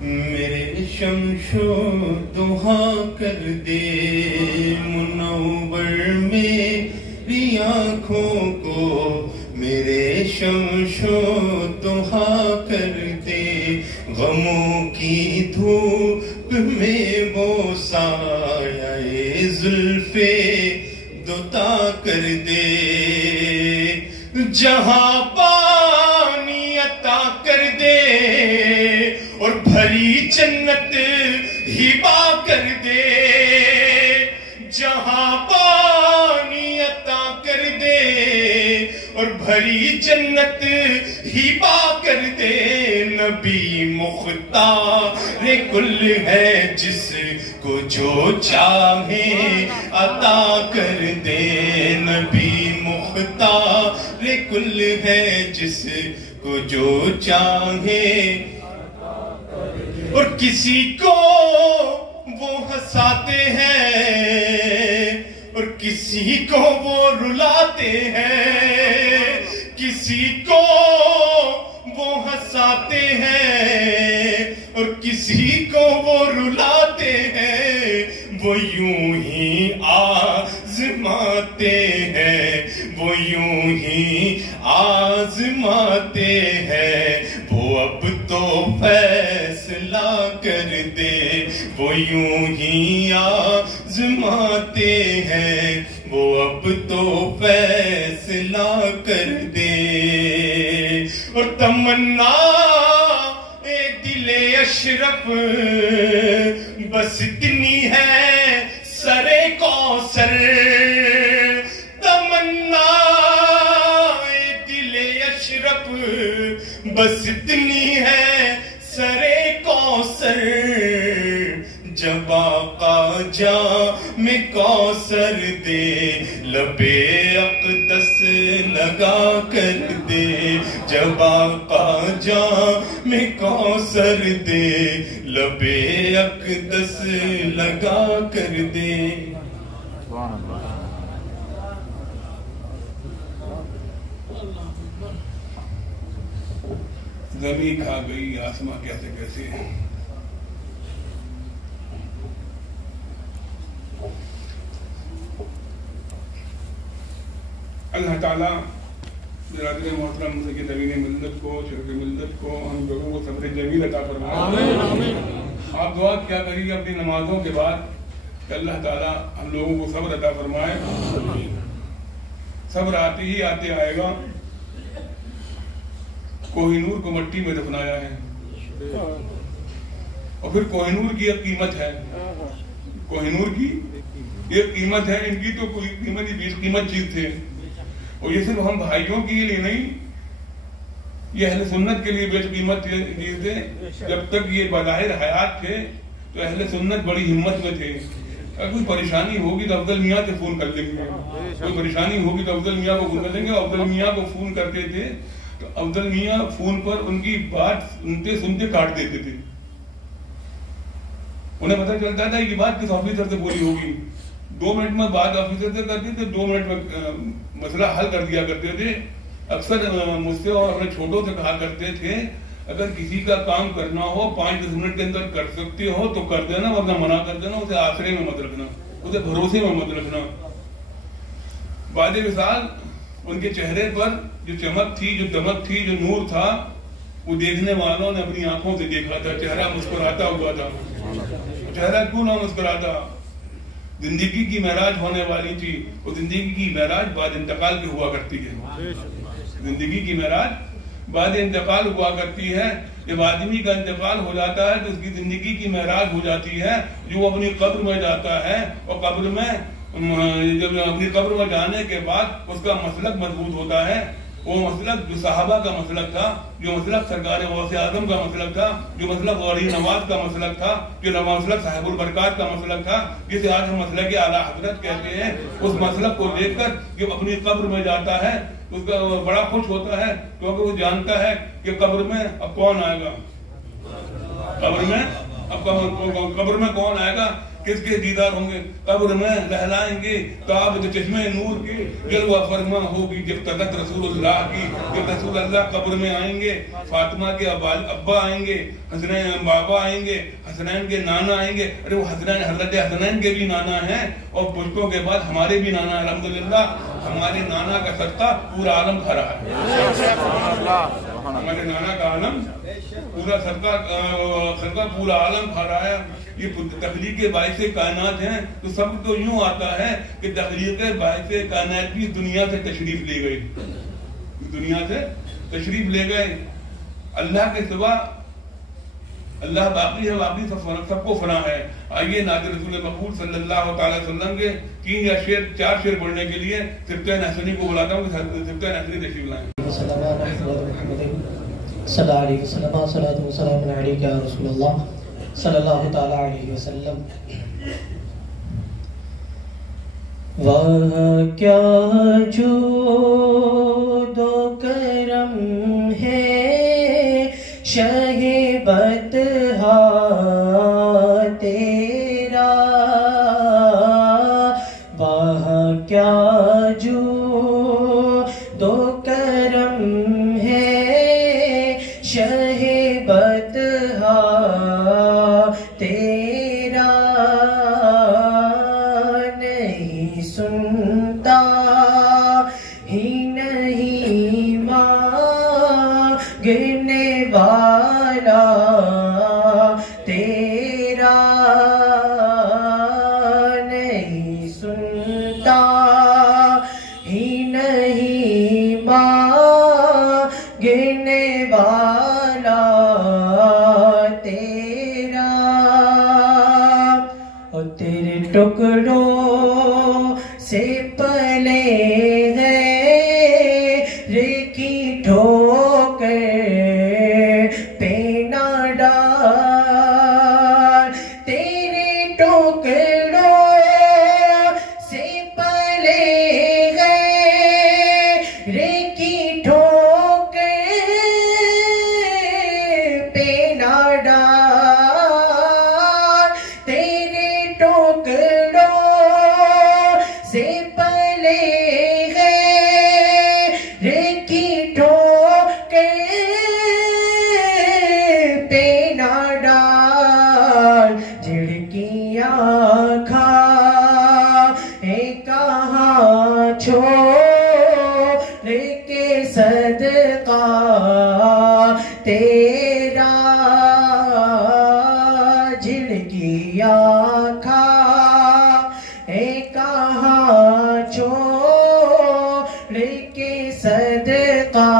میرے شمشو دہا کر دے منور میری آنکھوں کو، میرے شمشو دہا کر دے، غموں کی دھوپ میں وہ سایہ زلف دوتا کر دے، جہاں پانی عطا کر دے اور بھری جنت ہبا کر دے، جہاں پانی عطا کر دے اور بھری جنت ہبا کر دے، نبی مختار کل ہے جس کو جو چاہے عطا کر دے، نبی مختار کل ہے جس کو جو چاہے، اور کسی کو وہ ہنساتے ہیں اور کسی کو وہ رلاتے ہیں، کسی کو وہ ہنساتے ہیں اور کسی کو وہ رلاتے ہیں، وہ یوں ہی آزماتے ہیں، وہ یوں ہی آزماتے ہیں، وہ اب تو فیصلہ کر دے، وہ یوں ہی آزماتے ہیں، وہ اب تو فیصلہ کر دے، اور تمنا دل اشرف بس اتنی ہے سرے کوثر، تمنا دل اشرف بس اتنی ہے سرے کوثر، جب آقا جام کوثر دے لبے اقدس لگا کر دے، جب آقا جام کوثر دے لبے اقدس لگا کر دے۔ زمین کھا گئی آسماں کیسے کیسے، اللہ تعالیٰ برادر محترم سید امین ملت کو، شرف ملت کو، ہم لوگوں کو صبر جمیل عطا فرمائے۔ آپ دعا کیا کریے اپنی نمازوں کے بعد کہ اللہ تعالیٰ ہم لوگوں کو صبر عطا فرمائے۔ صبر آتے ہی آتے آئے گا۔ کوہ نور کو مٹی میں دفنایا ہے، اور پھر کوہ نور کی ایک قیمت ہے، کوہ نور کی ایک قیمت ہے، ان کی تو کوئی قیمت ہی بیش قیمت چیز تھے، اور یہ صرف ہم بھائیوں کے لیے نہیں، یہ اہل سنت کے لیے بیش قیمت چیز تھے۔ جب تک یہ بظاہر حیات تھے تو اہل سنت بڑی ہمت میں تھے، اگر کوئی پریشانی ہوگی تو افضل میاں سے فون کر دیں گے، کوئی پریشانی ہوگی تو افضل میاں کو فون کر دیں گے، افضل میاں کو فون کرتے تھے تو افضل میاں فون پر ان کی بات سنتے سنتے کاٹ دیتے تھے، انہیں پتہ چلتا تھا یہ بات کس آفیسر سے پوری ہوگی، 2 منٹ میں بات آفیسر سے کرتے تھے، 2 منٹ میں مسئلہ حل کر دیا کرتے تھے۔ اکثر مجھ سے اور اپنے چھوٹوں سے کہا کرتے تھے اگر کسی کا کام کرنا ہو 5-10 منٹ کے اندر کر سکتے ہو تو کر دینا، ورنہ منع کر دینا، اسے آسرے میں مت رکھنا، اسے بھروسے میں مت رکھنا۔ بعد مثال ان کے چہرے پر جو چمک تھی، جو دمک تھی، جو نور تھا، وہ دیکھنے والوں نے اپنی آنکھوں سے دیکھا تھا، چہرہ مسکراتا ہوا تھا۔ چہرہ کیوں نہ مسکراتا؟ زندگی کی معراج ہونے والی تھی، وہ زندگی کی معراج بعد انتقال کی ہوا کرتی ہے، زندگی کی معراج بعد انتقال ہوا کرتی ہے۔ جب آدمی کا انتقال ہو جاتا ہے تو اس کی زندگی کی معراج ہو جاتی ہے، جو وہ اپنی قبر میں جاتا ہے، اور قبر میں جب اپنی قبر میں جانے کے بعد اس کا مسلک مضبوط ہوتا ہے، وہ مسلک جو صحابہ کا مسلک تھا، جو مسلک سرکار غوث اعظم کا مسلک تھا، جو مسلک غوری نواز کا مسلک تھا، جو مسلک صاحب البرکات کا مسلک تھا، جسے آج ہم مسلک اعلیٰ حضرت کہتے ہیں، اس مسلک کو دیکھ کر جو اپنی قبر میں جاتا ہے اس کا بڑا خوش ہوتا ہے، کیونکہ وہ جانتا ہے کہ قبر میں اب کون آئے گا، قبر میں کون آئے گا، کس کے دیدار ہوں گے؟ قبر میں لہلائیں گے تاب چشمے نور کے، جلوہ فرما ہوگی جب تلت رسول اللہ کی، جب رسول اللہ قبر میں آئیں گے، فاطمہ کے ابا آئیں گے، حسنین بابا آئیں گے، حسنین کے نانا آئیں گے، ارے وہ حسنین حضرت حسنین کے بھی نانا ہیں، اور پشتوں کے بعد ہمارے بھی نانا ہیں، الحمدللہ ہمارے نانا کا صدقہ پورا عالم کھا رہا ہے، ہمارے نانا کا عالم پورا صدقہ پورا عالم کھا رہا ہے۔ یہ تخلیق باعث کائنات ہیں، تو سب تو یوں آتا ہے کہ تخلیق باعث کائنات بھی دنیا سے تشریف لے گئے، دنیا سے تشریف لے گئے۔ اللہ کے سوا اللہ باقی ہے، باقی سب کو فنا ہے۔ آئیے نعت رسول مقبول صلی اللہ تعالی وسلم کے 3 یا 4 شعر پڑھنے کے لیے سبتہ نحسنی کو بلاتا ہوں کہ سبتہ نحسنی تشریف لائیں۔ صلی اللہ علیہ وسلم، صلاۃ و سلام علیک یا رسول اللہ صلی اللہ تعالی علیہ وسلم۔ واہ کیا جود و کرم ہے شہ بطحا تیرا، واہ کیا جود و کرم ہے شہ بطحا تیرا، نہیں سنتا ہی نہیں مانگنے والا تیرا، نہیں سنتا ہی نہیں مانگنے والا تیرا، اور تیرے ٹکڑوں سے پلے گئے ریکی ٹھوکر پہ نہ ڈال، تیرے ٹکڑوں سے پلے گئے ریکی ٹھوکر پہ نہ ڈال، تیرے ٹکڑوں سے پلے گئے ریکی ٹھوکر پہ نہ ڈال، جھڑکیاں کھا کہاں چھوڑ کے صدقہ تیرا، جھڑکیاں کھا کہاں چھوڑ کے صدقہ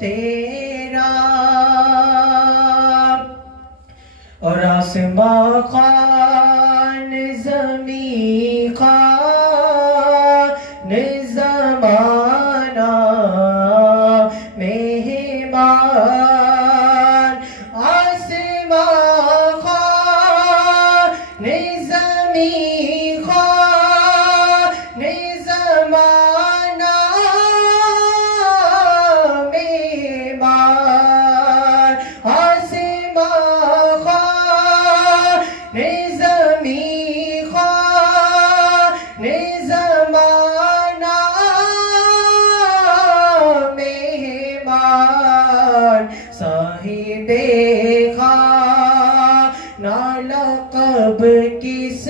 تیرا، اور آسماں خوان زمین خوان زمانہ مہمان، آسماں خوان زمین خوان زمانہ مہمان، آسماں خوان زمین خوان زمانہ مہمان، صاحب خانہ لقب کس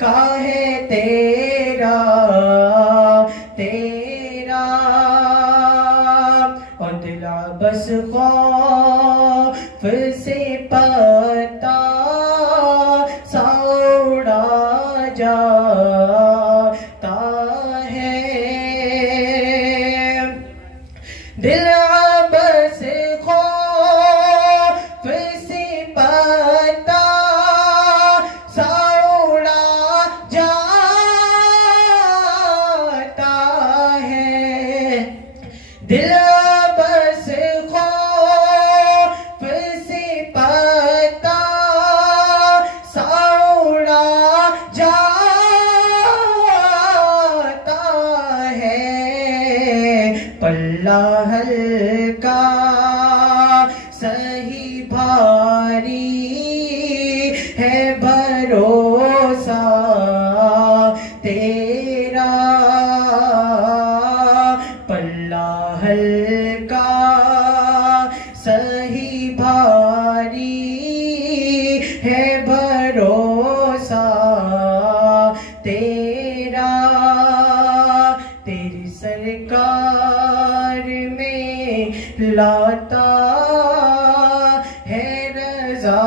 کا ہے تیرا تیرا، اور دل بس خوف سے پتا سا اڑا جاتا ہے، دل بس خوف سے پتا سا اڑا جاتا ہے، دل بس خوف سے نہیں بھاری ہے بھروسہ تیرا، تیری سرکار میں لاتا ہے رضا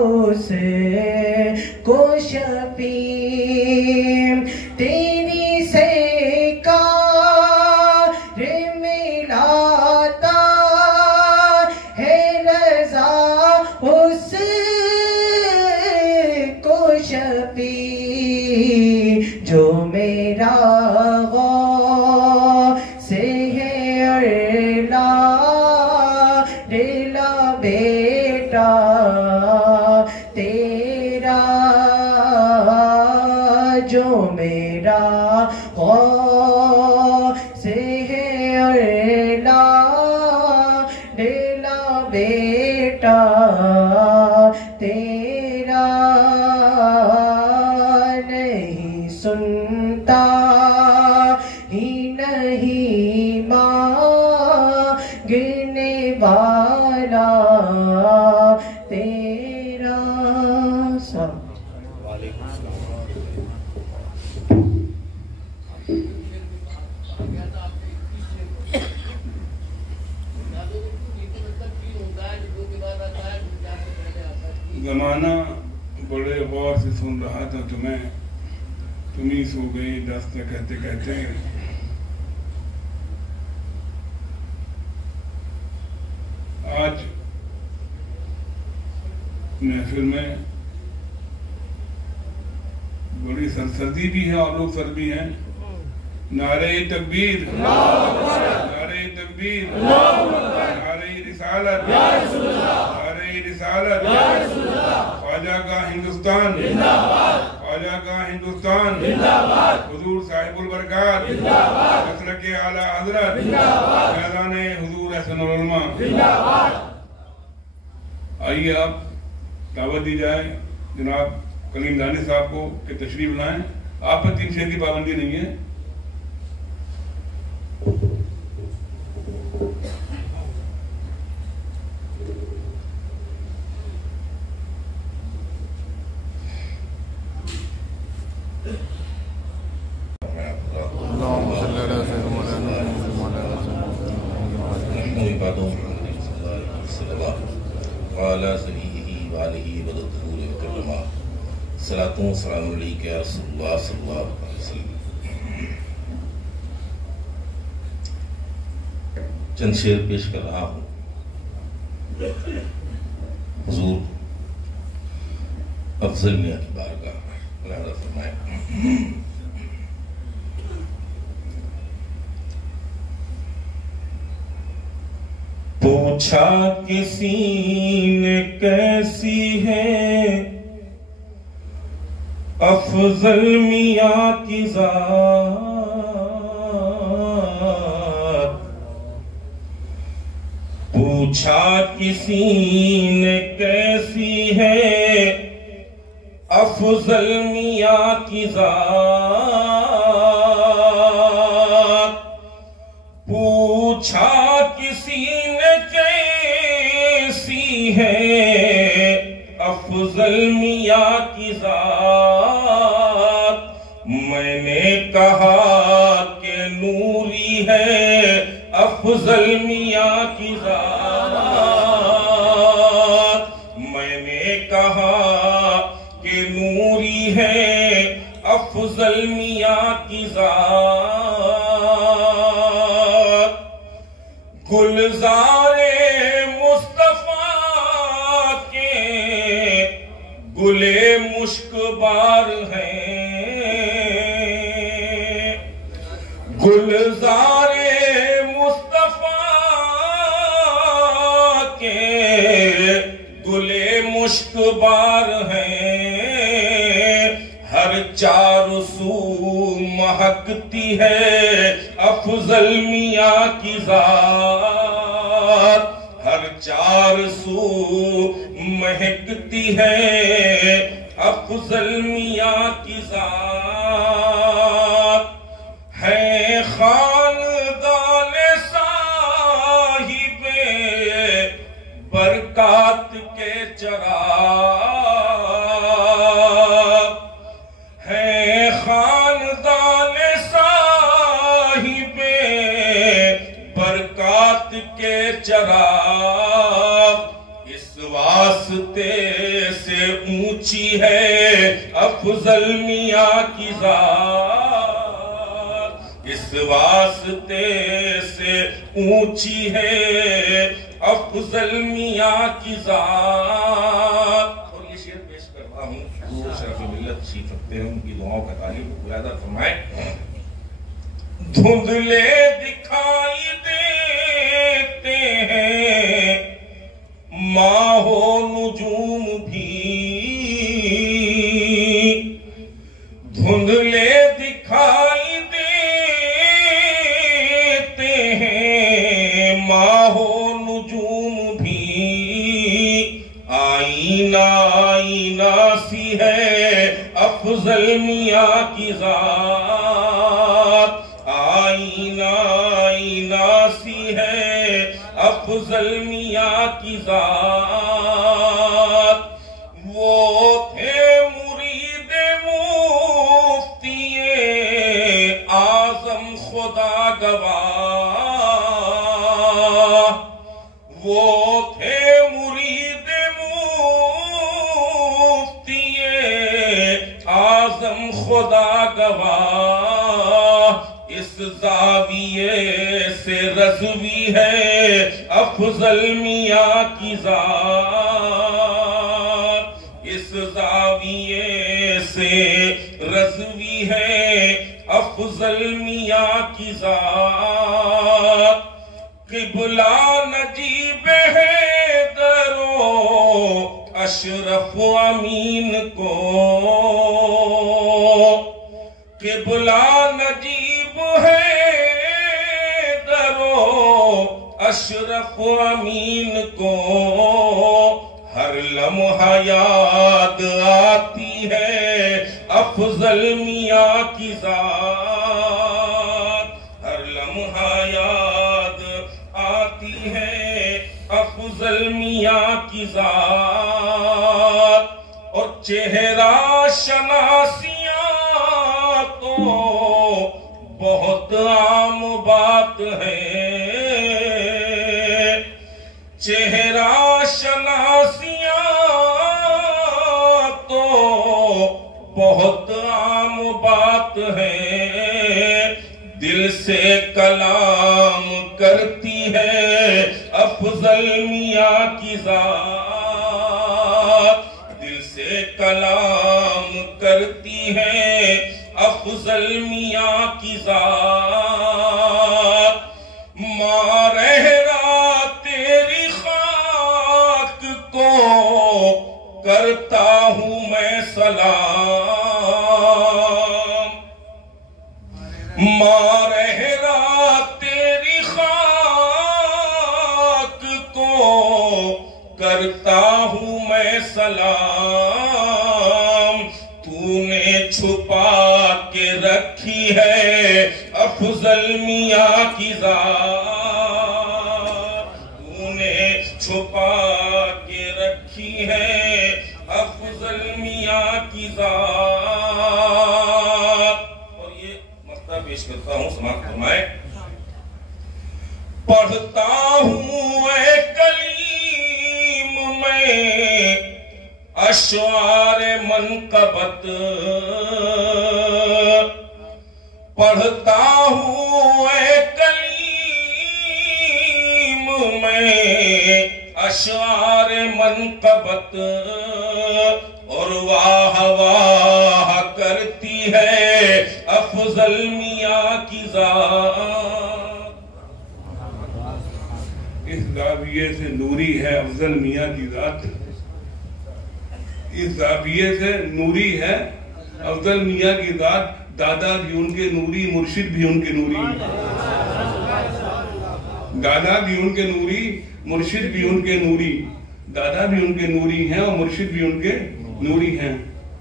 اس کو شفیع، تیری سرکار میں لاتا ہے رضا اس کو شفیع، جو میرا غوث ہے ارلا ریلا بیٹا تیرا، جو میرا غوث ہے ارلا ریلا بیٹا تیرا، نہیں سنتا ہی نہیں مانگنے والا تیرا۔ زمانہ بڑے غور سے سن رہا تھا تمہیں، تم ہی سو گئی دست کہتے کہتے، آج محفل میں بڑی سرسردی بھی ہے اور لوگ سر بھی ہیں۔ نعرہ تکبیر، نعرہ تکبیر، نعرہ رسالت، نعرہ رسالت، خواجہ کا ہندوستان، خواجہ کا ہندوستان، حضور صاحب البرکات، مسلک اعلیٰ حضرت، میدان حضور احسن العلماء۔ آئیے آپ دعوت دی جائے جناب کلیم دانی صاحب کو کہ تشریف لائیں، آپ پر 3 شعر کی پابندی نہیں ہے۔ صلاۃ و سلام علیک یا رسول اللہ صلی اللہ علیہ وسلم۔ چند شعر پیش کر رہا ہوں، حضور افضل میاں کی بارگاہ میں ملاحظہ فرمائیں۔ پوچھا کسی نے کیسی ہے افضل میاں کی ذات، پوچھا کسی نے کیسی ہے افضل میاں کی ذات، پوچھا کسی نے کیسی ہے افضل میاں کی ذات، میں نے کہا کہ نوری ہے افضل میاں کی ذات، میں نے کہا کہ نوری ہے افضل میاں کی ذات، گلزار مصطفیٰ کے گلے مشک بار ہیں، گلزار مصطفیٰ کے گلے مشک بار ہیں، ہر چار سو مہکتی ہے افضل میاں کی ذات، ہر چار سو مہکتی ہے افضل میاں کی ذات، ہے خاندان صاحب برکات کے چراغ ہیں خاندان صاحب برکات کے چراغ، اس واسطے سے اونچی ہے افضل میاں کی ذات، اس واسطے سے اونچی ہے افضل میاں کی ذات۔ اور یہ شعر پیش کر رہا ہوں، حضور شرف ملت تشریف رکھتے ہیں، ان کی دعاؤں کا تعلیم کو علیحدہ فرمائے۔ دھندلے دکھائی دیتے ہیں ماہ و نجوم بھی، دھندلے دکھائی دیتے ہیں ماہ و نجوم بھی، آئینہ آئینہ سی ہے افضل میاں کی ذات، آئینہ آئینہ سی ہے افضل میاں کی ذات۔ وہ تھے مرید مفتی اعظم خدا گواہ، وہ تھے مرید مفتی اعظم خدا گواہ، اس زاویے سے رضوی ہے افضل میاں کی ذات، اس زاویے سے رضوی ہے افضل میاں کی ذات۔ قبلہ نجیب حیدر و اشرف امین کو، قبلہ نجیب حیدر و اشرف امین کو، ہر لمحہ یاد آتی ہے افضل میاں کی ذات، ہر لمحہ یاد آتی ہے افضل میاں کی ذات۔ اور چہرہ شناسیاں تو بہت عام بات ہے، چہرہ شناسیاں تو بہت عام بات ہے، دل سے کلام کرتی ہے افضل میاں کی ذات، دل سے کلام کرتی ہے افضل میاں کی ذات۔ ماں رہنا تیری خاک کو کرتا ہوں میں سلام، ماں رہنا تیری خاک کو کرتا ہوں میں سلام، تو نے چھپا کے رکھی ہے افضل میاں کی ذات، تو نے چھپا کے رکھی ہے افضل میاں کی ذات۔ اور یہ مقطع پیش کرتا ہوں، سماعت فرمائے۔ پڑھتا ہوں اے کلیم میں اشعار منقبت، پڑھتا ہوں اے کلیم میں اشعار منقبت، اور واہ واہ کرتی ہے افضل میاں کی ذات۔ اس زاویے سے نوری ہے افضل میاں کی ذات، اس زاویے سے نوری ہے افضل میاں کی ذات، دادا بھی ان کے نوری، مرشد بھی ان کے نوری، دادا بھی ان کے نوری، مرشد بھی ان کے نوری، دادا بھی ان کے نوری ہیں اور مرشد بھی ان کے نوری ہیں،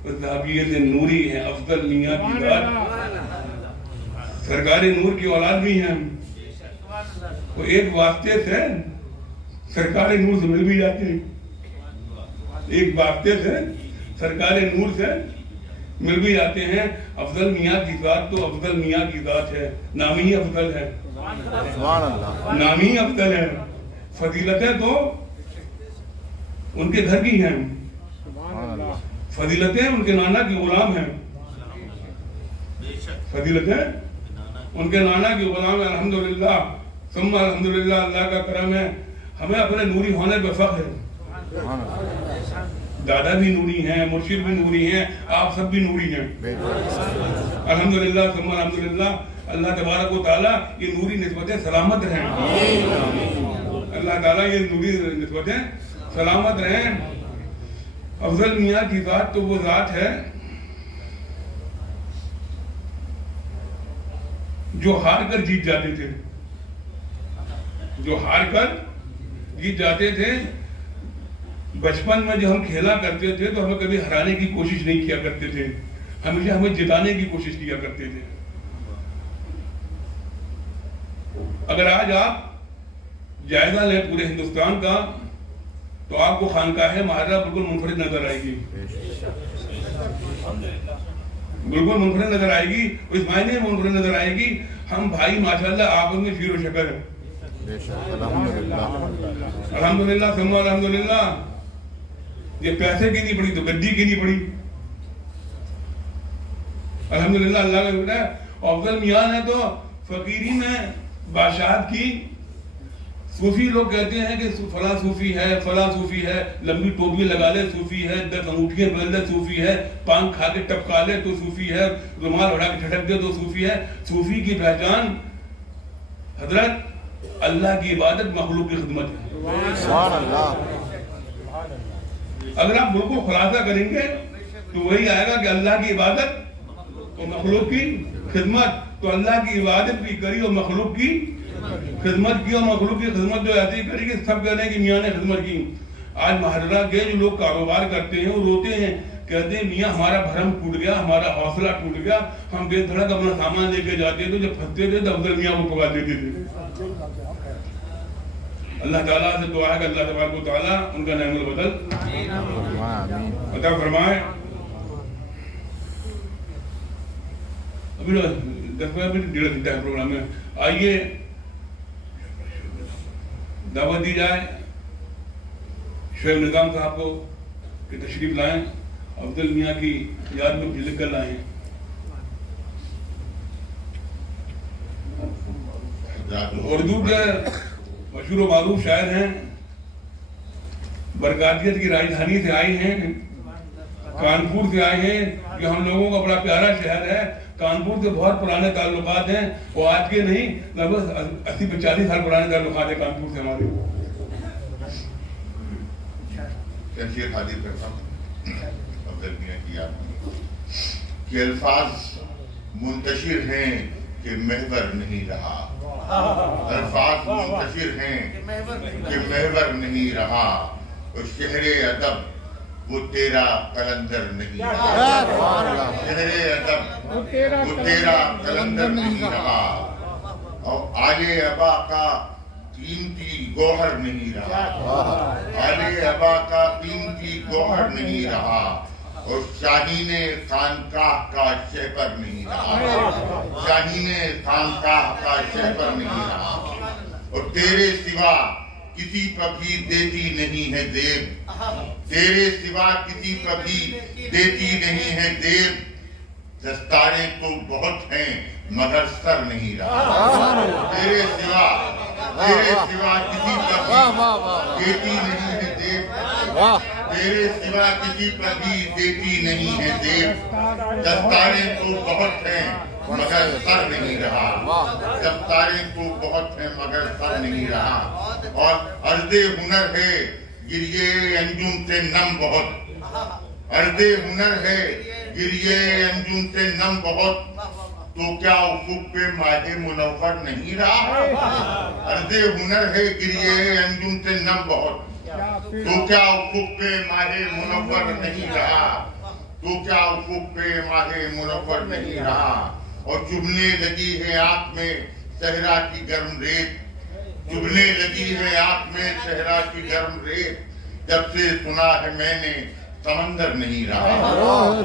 اس زاویے سے نوری ہے افضل میاں کی ذات، سرکار نور کی اولاد بھی ہیں، وہ ایک واسطے سے سرکار نور سے مل بھی جاتے ہیں. ایک بافتے سے سرکار نور سے مل بھی جاتے ہیں. افضل میاں کی ذات تو افضل میاں کی ذات ہے, نام ہی افضل ہے, نام ہی افضل ہے. فضیلتیں تو ان کے گھر کی ہیں, فضیلتیں ان کے نانا کی غلام ہیں, فضیلتیں ان کے نانا کی غلام ہیں. الحمدللہ ثم الحمدللہ, اللہ کا کرم ہے, ہمیں اپنے نوری ہونے پہ فخر ہے. دادا بھی نوری ہیں, مرشد بھی نوری ہیں, آپ سب بھی نوری ہیں. الحمدللہ ثم الحمدللہ. اللہ تبارک و تعالیٰ یہ نوری نسبتیں سلامت رہیں, اللہ تعالیٰ یہ نوری نسبتیں سلامت رہیں. افضل میاں کی ذات تو وہ ذات ہے جو ہار کر جیت جاتے تھے, جو ہار کر جیت جاتے تھے. بچپن میں جب ہم کھیلا کرتے تھے تو ہمیں کبھی ہرانے کی کوشش نہیں کیا کرتے تھے, ہمیشہ ہمیں جتانے کی کوشش کیا کرتے تھے. اگر آج آپ جائزہ لیں پورے ہندوستان کا تو آپ کو خانقاہ محرہ بالکل منفرد نظر آئے گی, بالکل منفرد نظر آئے گی. اس معنی میں منفرد نظر آئے گی ہم بھائی ماشاءاللہ آپس میں شیر و شکر ہیں. الحمدللہ ثم الحمدللہ. یہ پیسے کی نہیں پڑی تو گدی کی نہیں پڑی. الحمدللہ اللہ کا شکر ہے. افضل میاں ہے تو فقیری میں بادشاہت کی. صوفی لوگ کہتے ہیں کہ فلاں صوفی ہے, فلاں صوفی ہے, لمبی ٹوپی لگا لے صوفی ہے, 10 انگوٹھیاں پہن لے صوفی ہے, پان کھا کے ٹپکا لے تو صوفی ہے, رومال اڑا کے جھٹک دے تو صوفی ہے. صوفی کی پہچان حضرت اللہ کی عبادت, مخلوق کی خدمت ہے. سبحان اللہ. اگر آپ بالکل خلاصہ کریں گے تو وہی آئے گا کہ اللہ کی عبادت اور مخلوق کی خدمت. تو اللہ کی عبادت بھی کری اور مخلوق کی خدمت کی, اور مخلوق کی خدمت جو ایسی کری کہ سب کہتے ہیں کہ میاں نے خدمت کی. آج محرہ کے جو لوگ کاروبار کرتے ہیں وہ روتے ہیں, کہتے ہیں میاں ہمارا بھرم ٹوٹ گیا, ہمارا حوصلہ ٹوٹ گیا, ہم بے دھڑک اپنا سامان لے کے جاتے تھے, جب پھنستے تھے تو افضل میاں کو پکا دیتے تھے. اللہ تعالیٰ سے دعا ہے کہ اللہ تبارک و تعالیٰ ان کا نعم البدل عطا فرمائے. ابھی 10 منٹ 1.5 گھنٹہ ہے پروگرام میں. آئیے دعوت دی جائے شعیب نظام صاحب کو کہ تشریف لائیں, افضل میاں کی یاد میں لکھ کر لائیں. اردو کے مشہور و معروف شاعر ہیں, برکاتیت کی راجدھانی سے آئے ہیں, کانپور سے آئے ہیں, جو ہم لوگوں کا بڑا پیارا شہر ہے. کانپور سے بہت پرانے تعلقات ہیں, وہ آج کے نہیں, لگ بھگ 80-85 سال پرانے تعلقات ہیں کانپور سے ہمارے. شیخ حاضر کرتا ہوں افضل میاں کی یاد میں کہ الفاظ منتشر ہیں کہ محور نہیں رہا, الفاظ منتشر ہیں کہ محور نہیں رہا, اور شہر ادب وہ تیرا قلندر نہیں رہا, شہر ادب وہ تیرا قلندر نہیں رہا, اور آل ابا کا قیمتی گوہر نہیں رہا, آل ابا کا قیمتی گوہر نہیں رہا, اور شاہین خانقاہ کا شہپر نہیں رہا, شاہین خانقاہ کا شہپر نہیں رہا, اور تیرے سوا کسی پر بھی دیتی نہیں ہے دیب, تیرے سوا کسی پر بھی دیتی نہیں ہے دیب, دستاریں تو بہت ہیں مگر سر نہیں رہا, تیرے سوا کسی پر بھی دیتی نہیں ہے دیب, تیرے سوا کسی پر بھی دیتی نہیں ہے دیب, دستاریں تو بہت ہیں مگر سر نہیں رہا, دستاریں تو بہت ہیں مگر سر نہیں رہا, اور عرض ہنر ہے گریے انجم سے نم بہت, عرض ہنر ہے گریے انجم سے نم بہت, تو کیا افق پہ ماہ منور نہیں رہا, عرض ہنر ہے گریے انجم سے نم بہت, تو کیا افق پہ ماہ منور نہیں رہا, تو کیا افق پہ ماہ منور نہیں رہا, اور چبھنے لگی ہے آنکھ میں صحرا کی گرم ریت, چبھنے لگی ہے آنکھ میں صحرا کی گرم ریت، جب سے سنا ہے میں نے سمندر نہیں رہا۔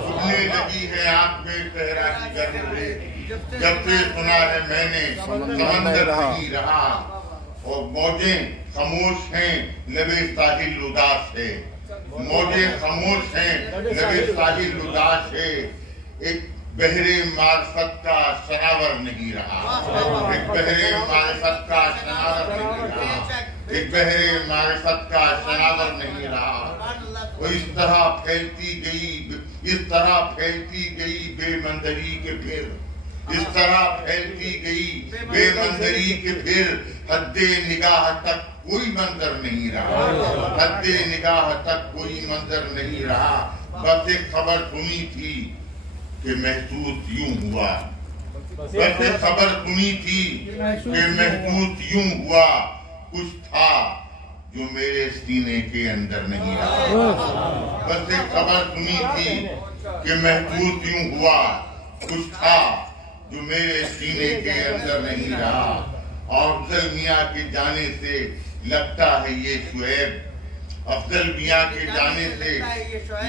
چبھنے لگی ہے آنکھ میں صحرا کی گرم ریت، جب سے سنا ہے میں نے سمندر نہیں رہا۔ اور موجیں خاموش ہیں لبے ساحل اداس ہے، موجیں خاموش ہیں لبے ساحل اداس ہے، ایک بحر معرفت کا شناور نہیں رہا، ایک بحر معرفت کا شناور نہیں رہا، ایک بحر معرفت کا شناور نہیں رہا۔ وہ اس طرح پھیلتی گئی، اس طرح پھیلتی گئی بے منظری کے پھر، اس طرح پھیلتی گئی بے منظری کے پھر، حد نگاہ تک کوئی منظر نہیں رہا، حد نگاہ تک کوئی منظر نہیں رہا۔ بس ایک خبر سنی تھی کہ محسوس یوں ہوا، بس ایک خبر سنی تھی کہ محسوس یوں ہوا، کچھ تھا جو میرے سینے کے اندر نہیں رہا۔ بس ایک خبر سنی تھی کہ محسوس یوں ہوا، کچھ تھا جو میرے سینے کے اندر نہیں رہا۔ اور افضل میاں کے جانے سے لگتا ہے یہ شعیب، افضل میاں کے جانے سے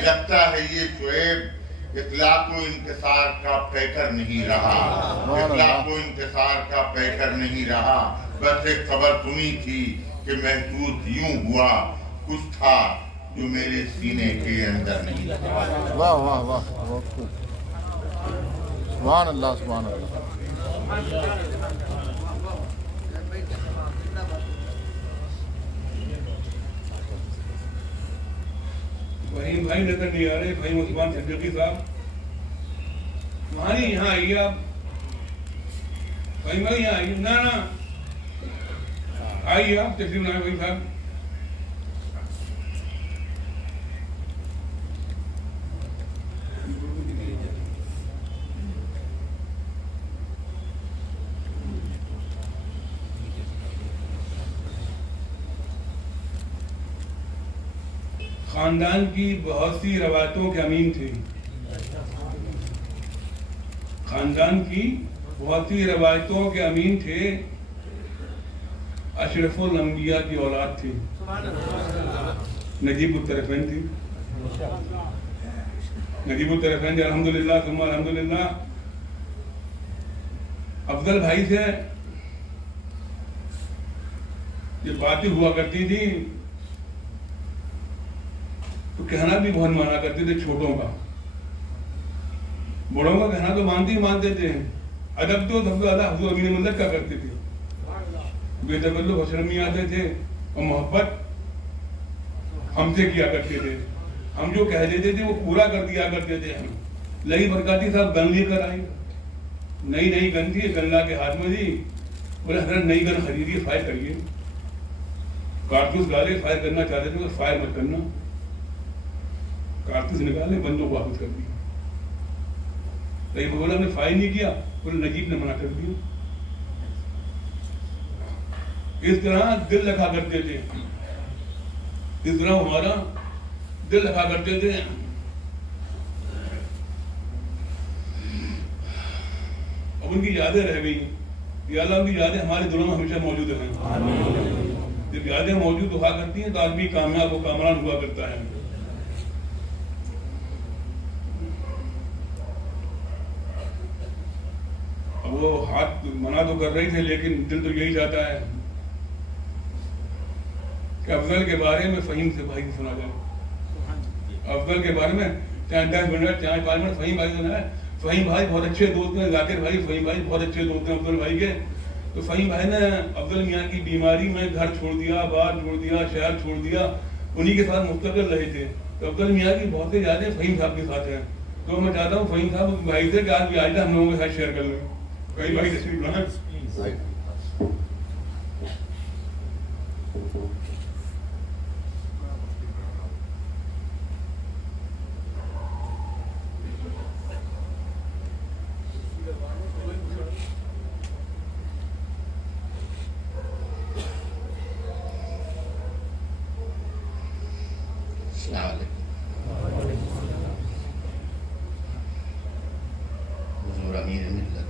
لگتا ہے یہ شعیب، اطلاق و انکسار کا پیکر نہیں رہا، اطلاق و انکسار کا پیکر نہیں رہا۔ بس ایک خبر سنی تھی کہ محسوس یوں ہوا، کچھ تھا جو میرے سینے کے اندر نہیں رہا۔ واہ واہ واہ، سبحان اللہ سبحان اللہ۔ فہیم بھائی نظر نہیں آ رہے، فہیم عثمان صدیقی صاحب وہاں نہیں، یہاں آئیے آپ، فہیم بھائی یہاں آئیے، نا آئیے آپ، تشریف لائیں فہیم صاحب۔ خاندان کی بہت سی روایتوں کے امین تھے، خاندان کی بہت سی روایتوں کے امین تھے، اشرف الانبیاء کی اولاد تھی، نجیب الطرفین تھی، نجیب الطرفین تھی، الحمدللہ ثم الحمدللہ۔ افضل بھائی سے یہ باتیں ہوا کرتی تھی تو کہنا بھی بہت مانا کرتے تھے، چھوٹوں کا، بڑوں کا کہنا تو مانتے تھے، ادب تو سب سے زیادہ حضور امین ملت کا کرتے تھے، بے تکلف حشرمی آتے تھے، اور محبت ہم سے کیا کرتے تھے، ہم جو کہہ دیتے تھے وہ پورا کر دیا کرتے تھے۔ ہم لئی برکاتی صاحب گن لے کر آئے، نئی گن تھی، گن لا کے ہاتھ میں دی، بولے حضرت نئی گن خریدیے، فائر کریے، کارتوس ڈالے، فائر کرنا چاہتے تھے، فائر مت کرنا، کارتوس نکالے، بندوں کو واپس کر دیا۔ لیکن بولا ہم نے فائر نہیں کیا، بولے نجیب نے منع کر دیا۔ اس طرح دل رکھا کرتے تھے، اس طرح ہمارا دل رکھا کرتے تھے۔ اب ان کی یادیں رہ گئی، یا اللہ ان کی یادیں ہمارے دلوں میں ہمیشہ موجود ہیں۔ جب یادیں موجود ہوا کرتی ہیں تو آدمی کامیاب و کامران ہوا کرتا ہے۔ اب وہ ہاتھ منع تو کر رہی تھے لیکن دل تو یہی چاہتا ہے کہ افضل کے بارے میں فہیم سے بھائی سنا جائے، افضل کے بارے میں چاہے 10 منٹ چاہے 5 منٹ فہیم بھائی سنا ہے۔ فہیم بھائی بہت اچھے دوست ہیں، ذاکر بھائی، فہیم بھائی بہت اچھے دوست ہیں افضل بھائی کے۔ تو فہیم بھائی نے افضل میاں کی بیماری میں گھر چھوڑ دیا، بار چھوڑ دیا، شہر چھوڑ دیا، انہی کے ساتھ مستقل رہے تھے۔ تو افضل میاں کی بہت سی یادیں فہیم صاحب کے ساتھ ہیں۔ تو میں چاہتا ہوں فہیم صاحب بھائی سے کہ آج بھی آئندہ ہم لوگوں کے ساتھ شیئر کر لیں۔ فہیم بھائی تشریف لائیں۔ حضور امیر ملت،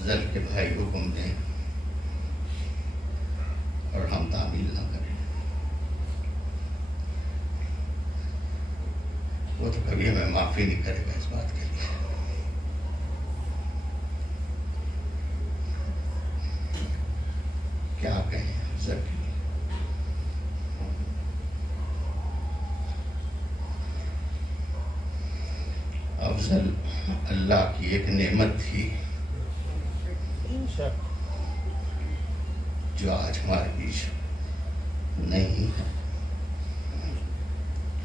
افضل کے بھائی حکم دیں اور ہم تعمیل نہ کریں، وہ تو کبھی ہمیں معافی نہیں کرے گا اس بات کے لیے۔ کیا کہیں افضل کے لیے؟ افضل اللہ کی ایک نعمت تھی جو آج ہمارے بیچ نہیں ہے،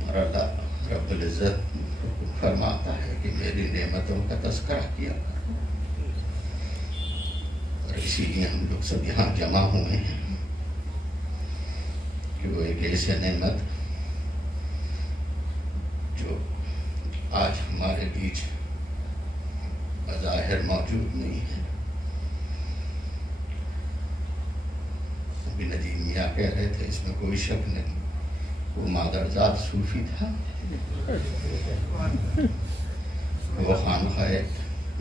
اور اللہ رب العزت فرماتا ہے کہ میری نعمتوں کا تذکرہ کیا کرو، اور اسی لیے ہم لوگ سب یہاں جمع ہوئے ہیں کہ وہ ایک ایسے نعمت جو آج ہمارے بیچ بظاہر موجود نہیں ہے۔ ابھی ندیم میاں کہہ رہے تھے اس میں کوئی شک نہیں، وہ مادرزاد صوفی تھا، وہ خانقاہ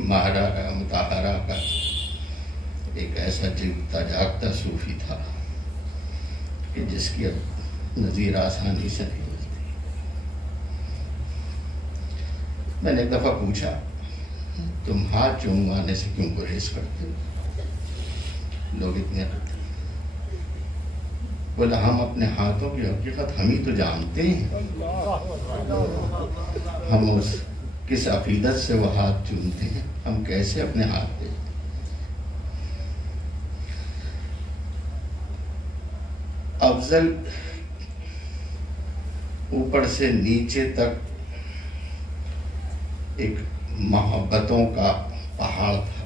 مطہرہ کا ایک ایسا جگتا جاگتا صوفی تھا کہ جس کی اب نظیر آسانی سے نہیں ملتی۔ میں نے ایک دفعہ پوچھا تم ہاتھ چوموانے سے کیوں گریز کرتے ہو؟ لوگ اتنے کرتے، بولا ہم اپنے ہاتھوں کی حقیقت ہم ہی تو جانتے ہیں، ہم اس کس عقیدت سے وہ ہاتھ چومتے ہیں، ہم کیسے اپنے ہاتھ دے۔ افضل اوپر سے نیچے تک ایک محبتوں کا پہاڑ تھا،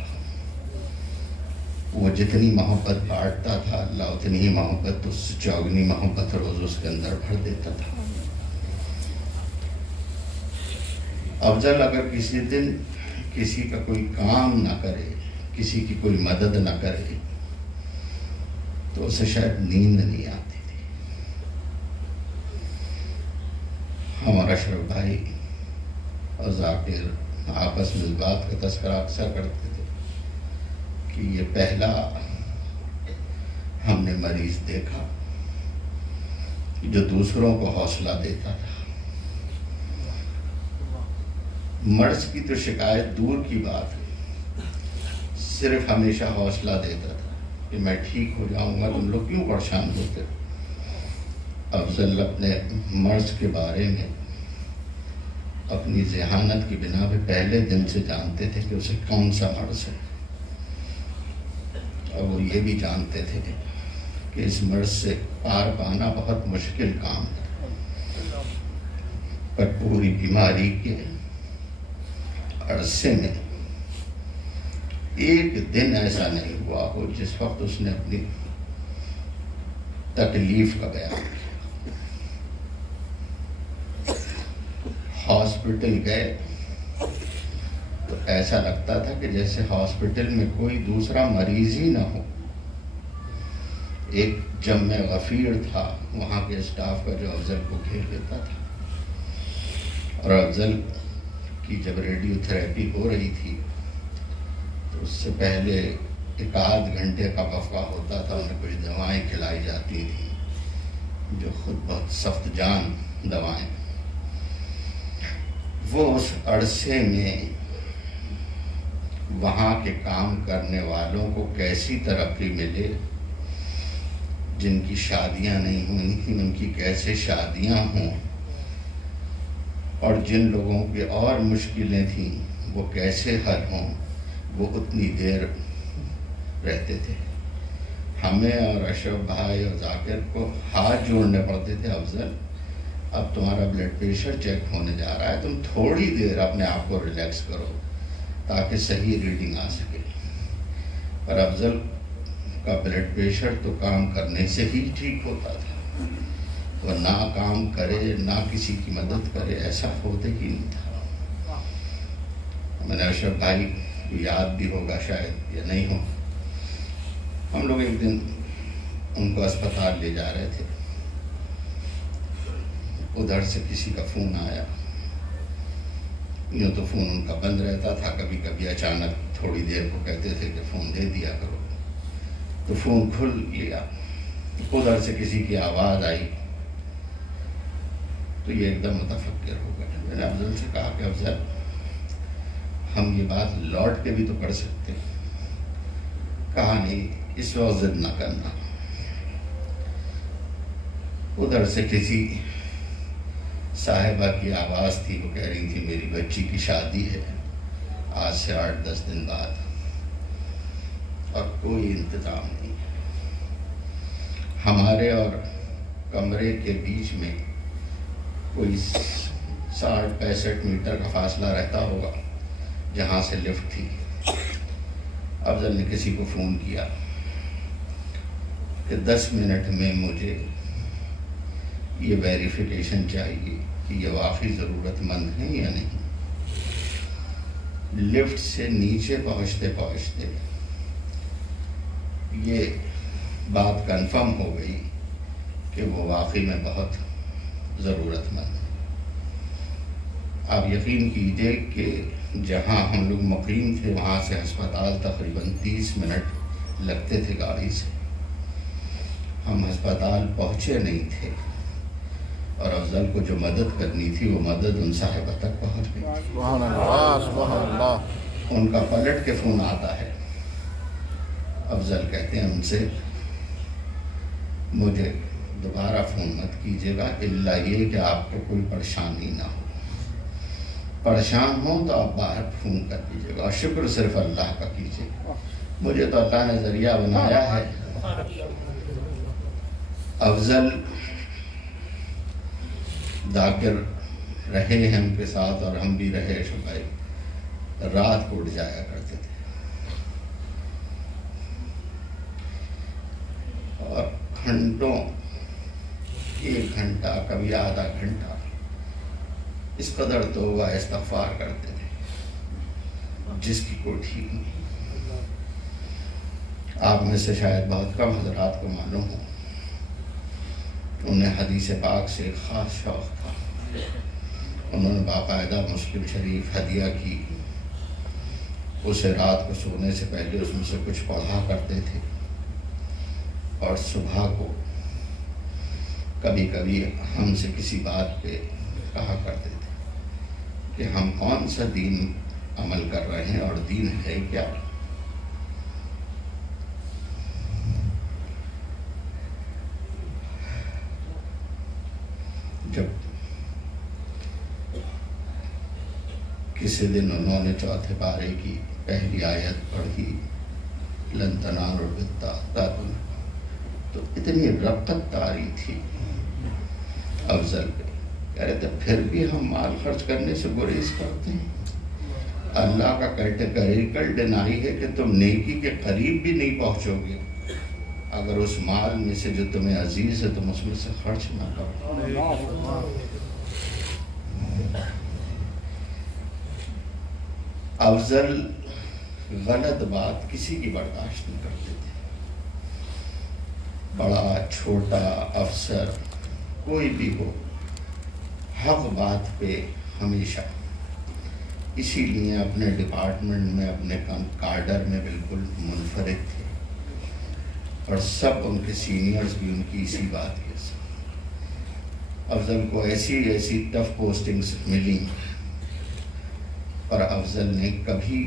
وہ جتنی محبت بانٹتا تھا اللہ اتنی ہی محبت اس سے چوگنی محبت روز اس کے اندر بھر دیتا تھا۔ افضل اگر کسی دن کسی کا کوئی کام نہ کرے، کسی کی کوئی مدد نہ کرے تو اسے شاید نیند نہیں آتی تھی۔ ہمارا اشرف بھائی اور ذاکر آپس میں اس بات کا تذکرہ اکثر کرتے تھے کہ یہ پہلا ہم نے مریض دیکھا جو دوسروں کو حوصلہ دیتا تھا۔ مرض کی تو شکایت دور کی بات ہے، صرف ہمیشہ حوصلہ دیتا تھا کہ میں ٹھیک ہو جاؤں گا، تم لوگ کیوں پریشان ہوتے۔ افضل اپنے مرض کے بارے میں اپنی ذہانت کی بنا پہ پہلے دن سے جانتے تھے کہ اسے کون سا مرض ہے، اور وہ یہ بھی جانتے تھے کہ اس مرض سے پار پانا بہت مشکل کام ہے، پر پوری بیماری کے عرصے میں ایک دن ایسا نہیں ہوا ہو جس وقت اس نے اپنی تکلیف کا بیان کیا۔ ہاسپٹل گئے تو ایسا لگتا تھا کہ جیسے ہاسپٹل میں کوئی دوسرا مریض ہی نہ ہو۔ ایک جمع غفیر تھا وہاں کے اسٹاف کا جو افضل کو گھیر لیتا تھا، اور افضل کی جب ریڈیو تھراپی ہو رہی تھی تو اس سے پہلے ایک آدھ گھنٹے کا وقفہ ہوتا تھا، انہیں کچھ دوائیں کھلائی جاتی تھیں جو خود بہت سخت جان دوائیں۔ وہ اس عرصے میں وہاں کے کام کرنے والوں کو کیسی ترقی ملے، جن کی شادیاں نہیں ہوئی تھیں ان کی کیسے شادیاں ہوں، اور جن لوگوں کی اور مشکلیں تھیں وہ کیسے حل ہوں، وہ اتنی دیر رہتے تھے۔ ہمیں اور اشرف بھائی اور ذاکر کو ہاتھ جوڑنے پڑتے تھے، افضل اب تمہارا بلڈ پریشر چیک ہونے جا رہا ہے، تم تھوڑی دیر اپنے آپ کو ریلیکس کرو تاکہ صحیح ریڈنگ آ سکے۔ پر افضل کا بلڈ پریشر تو کام کرنے سے ہی ٹھیک ہوتا تھا، وہ نہ کام کرے نہ کسی کی مدد کرے ایسا ہوتے ہی نہیں تھا۔ میں نے اشرف بھائی کو یاد بھی ہوگا شاید یا نہیں ہو، ہم لوگ ایک دن ان کو اسپتال لے جا رہے تھے، ادھر سے کسی کا فون آیا یوں تو فون ان کا بند رہتا تھا، کبھی کبھی اچانک تھوڑی دیر کو کہتے تھے کہ فون دے دیا کرو، تو فون کھل لیا، ادھر سے کسی کی آواز آئی تو یہ ایک دم متفکر ہو گئے۔ میں نے افضل سے کہا کہ افضل ہم یہ بات لوٹ کے بھی تو پڑھ سکتے ہیں۔ کہا نہیں، اس وقت ضد نہ کرنا۔ ادھر سے کسی صاحبہ کی آواز تھی، وہ کہہ رہی تھی میری بچی کی شادی ہے آج سے 8-10 دن بعد، اور کوئی انتظام نہیں۔ ہمارے اور کمرے کے بیچ میں کوئی 60-65 میٹر کا فاصلہ رہتا ہوگا جہاں سے لفٹ تھی۔ افضل نے کسی کو فون کیا کہ 10 منٹ میں مجھے یہ ویریفیکیشن چاہیے کہ یہ واقعی ضرورت مند ہے یا نہیں۔ لفٹ سے نیچے پہنچتے پہنچتے یہ بات کنفرم ہو گئی کہ وہ واقعی میں بہت ضرورت مند ہے۔ آپ یقین کیجئے کہ جہاں ہم لوگ مقیم تھے وہاں سے ہسپتال تقریباً 30 منٹ لگتے تھے گاڑی سے۔ ہم ہسپتال پہنچے نہیں تھے اور افضل کو جو مدد کرنی تھی وہ مدد ان صاحبہ تک پہنچ گئی۔ سبحان اللہ، سبحان اللہ۔ ان کا پلٹ کے فون آتا ہے، افضل کہتے ہیں ان سے مجھے دوبارہ فون مت کیجیے گا الا یہ کہ آپ کو کوئی پریشانی نہ ہو، پریشان ہوں تو آپ باہر فون کر دیجیے گا، اور شکر صرف اللہ کا کیجیے گا، مجھے تو اللہ نے ذریعہ بنایا ہے۔ افضل ذاکر رہے ہیں ان کے ساتھ اور ہم بھی رہے، شباب رات کو اٹھ جایا کرتے تھے اور گھنٹوں، 1 گھنٹہ کبھی آدھا گھنٹہ اس قدر توبہ استغفار کرتے تھے جس کی کوئی ٹھیک نہیں۔ آپ میں سے شاید بہت کم حضرات کو معلوم ہو، انہیں حدیث پاک سے ایک خاص شوق تھا۔ انہوں نے باقاعدہ مسلم شریف ہدیہ کی، اسے رات کو سونے سے پہلے اس میں سے کچھ پڑھا کرتے تھے، اور صبح کو کبھی کبھی ہم سے کسی بات پہ کہا کرتے تھے کہ ہم کون سا دین عمل کر رہے ہیں اور دین ہے کیا۔ جب کسی دن انہوں نے چوتھے پارے کی پہلی آیت پڑھی، لن تنالوا البر حتیٰ تنفقوا، تو اتنی رغبت طاری تھی افضل پہ، کہہ رہے تھے پھر بھی ہم مال خرچ کرنے سے گریز کرتے ہیں۔ اللہ کا کیٹیگریکل ڈینائی ہے کہ تم نیکی کے قریب بھی نہیں پہنچو گے اگر اس مال میں سے جو تمہیں عزیز ہے تم اس میں سے خرچ نہ کرو۔ افضل غلط بات کسی کی برداشت نہیں کرتے تھے، بڑا چھوٹا افسر کوئی بھی ہو، حق بات پہ ہمیشہ، اسی لیے اپنے ڈپارٹمنٹ میں اپنے کارڈر میں بالکل منفرد تھے، اور سب ان کے سینئرز بھی ان کی اسی بات کے ساتھ۔ افضل کو ایسی ٹف پوسٹنگز ملی، پر افضل نے کبھی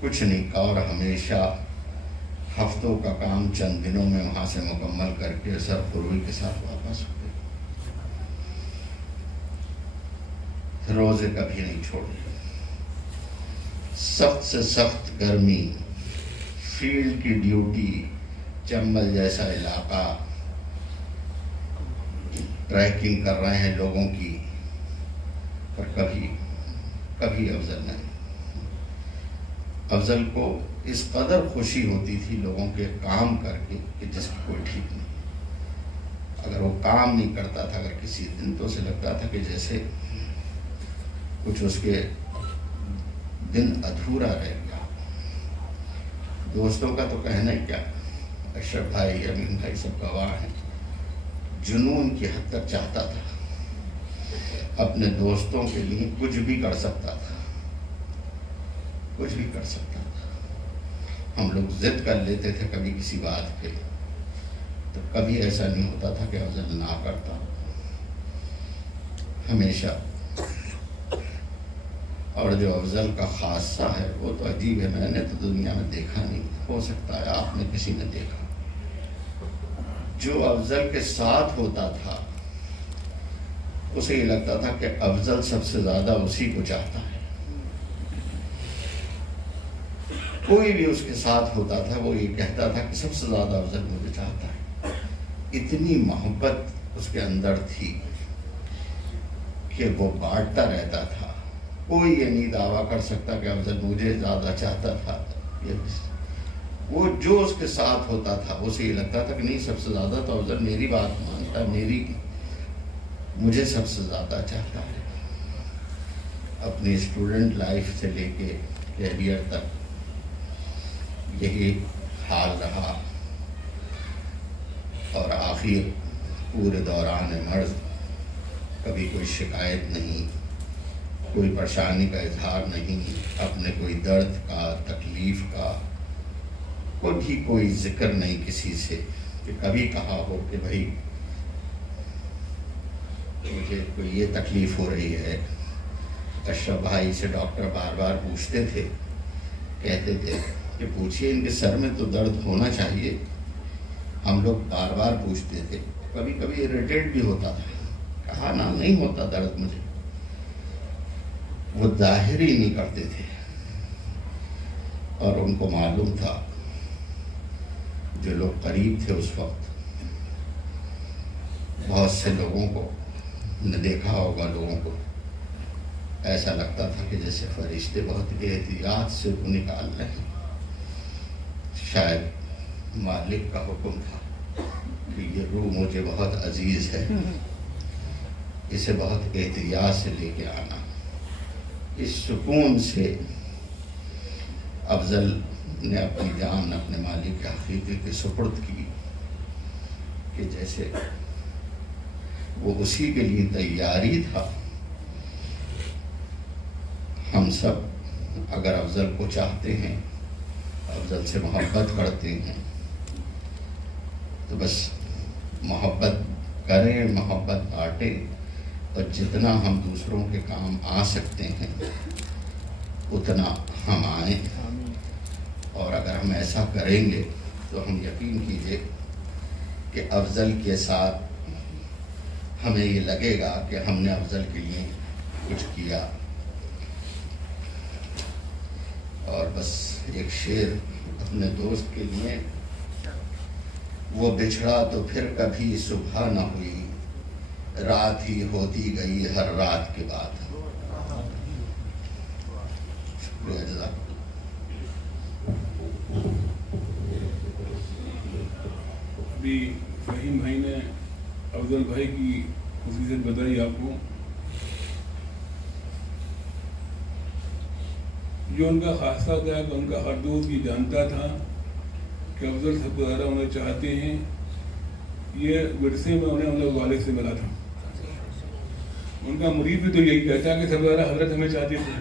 کچھ نہیں کہا اور ہمیشہ ہفتوں کا کام چند دنوں میں وہاں سے مکمل کر کے سرخروئی کے ساتھ واپس ہو گئے۔ روزے کبھی نہیں چھوڑے، سخت سے سخت گرمی، فیلڈ کی ڈیوٹی، چمبل جیسا علاقہ، ٹریکنگ کر رہے ہیں لوگوں کی، پر کبھی افضل نہیں۔ افضل کو اس قدر خوشی ہوتی تھی لوگوں کے کام کر کے کہ جس کی کوئی ٹھیک نہیں۔ اگر وہ کام نہیں کرتا تھا اگر کسی دن تو اسے لگتا تھا کہ جیسے کچھ اس کے دن ادھورا رہ گیا۔ دوستوں کا تو کہنا ہی کیا، اشرف بھائی، امین بھائی سب گواہ ہیں، جنون کی حد تک چاہتا تھا اپنے دوستوں کے لیے کچھ بھی کر سکتا تھا، کچھ بھی کر سکتا تھا۔ ہم لوگ ضد کر لیتے تھے کبھی کسی بات پہ، تو کبھی ایسا نہیں ہوتا تھا کہ افضل نہ کرتا، ہمیشہ۔ اور جو افضل کا خاصہ ہے وہ تو عجیب ہے، میں نے تو دنیا میں دیکھا نہیں، ہو سکتا ہے آپ نے کسی نے دیکھا۔ جو افضل کے ساتھ ہوتا تھا اسے یہ لگتا تھا کہ افضل سب سے زیادہ اسی کو چاہتا ہے۔ کوئی بھی اس کے ساتھ ہوتا تھا وہ یہ کہتا تھا کہ سب سے زیادہ افضل مجھے چاہتا ہے۔ اتنی محبت اس کے اندر تھی کہ وہ بانٹتا رہتا تھا۔ کوئی یہ نہیں دعویٰ کر سکتا کہ افضل مجھے زیادہ چاہتا تھا۔ وہ جو اس کے ساتھ ہوتا تھا اسے یہ لگتا تھا کہ نہیں، سب سے زیادہ تو افضل میری بات مانتا ہے، مجھے سب سے زیادہ چاہتا ہے۔ اپنی اسٹوڈنٹ لائف سے لے کے کیریئر تک یہی حال رہا، اور آخر پورے دوران مرض کبھی کوئی شکایت نہیں، کوئی پریشانی کا اظہار نہیں، اپنے کوئی درد کا، تکلیف کا کبھی کوئی ذکر نہیں کسی سے، کہ کبھی کہا ہو کہ بھائی مجھے کوئی یہ تکلیف ہو رہی ہے۔ اشرف بھائی سے ڈاکٹر بار بار پوچھتے تھے، کہتے تھے کہ پوچھئے ان کے سر میں تو درد ہونا چاہیے۔ ہم لوگ بار بار پوچھتے تھے، کبھی کبھی اریٹیٹ بھی ہوتا تھا، کہا نا نہیں ہوتا درد مجھے۔ وہ ظاہر ہی نہیں کرتے تھے، اور ان کو معلوم تھا، جو لوگ قریب تھے اس وقت، بہت سے لوگوں کو نے دیکھا ہوگا، لوگوں کو ایسا لگتا تھا کہ جیسے فرشتے بہت احتیاط سے وہ نکال رہے ہیں۔ شاید مالک کا حکم تھا کہ یہ روح مجھے بہت عزیز ہے، اسے بہت احتیاط سے لے کے آنا۔ اس سکون سے افضل نے اپنی جان اپنے مالک کے حقیقی کے سپرد کی، کہ جیسے وہ اسی کے لیے تیاری تھا۔ ہم سب اگر افضل کو چاہتے ہیں، افضل سے محبت کرتے ہیں، تو بس محبت کریں، محبت بانٹیں، اور جتنا ہم دوسروں کے کام آ سکتے ہیں اتنا ہم آئیں۔ اور اگر ہم ایسا کریں گے تو ہم یقین کیجئے کہ افضل کے ساتھ ہمیں یہ لگے گا کہ ہم نے افضل کے لیے کچھ کیا۔ اور بس ایک شعر اپنے دوست کے لیے، وہ بچھڑا تو پھر کبھی صبح نہ ہوئی، رات ہی ہوتی گئی ہر رات کے بعد۔ شکریہ، جزاک۔ ابھی فہیم بھائی نے افضل بھائی کی خصوصیت بتائی آپ کو، جو ان کا خاصہ تھا کہ ان کا ہر دوست یہ جانتا تھا کہ افضل سب سے زیادہ انہیں چاہتے ہیں۔ یہ ورثے میں انہیں ان والد سے ملا تھا۔ ان کا مرید بھی تو یہی کہتا ہے کہ سب سے زیادہ حضرت ہمیں چاہتے تھے،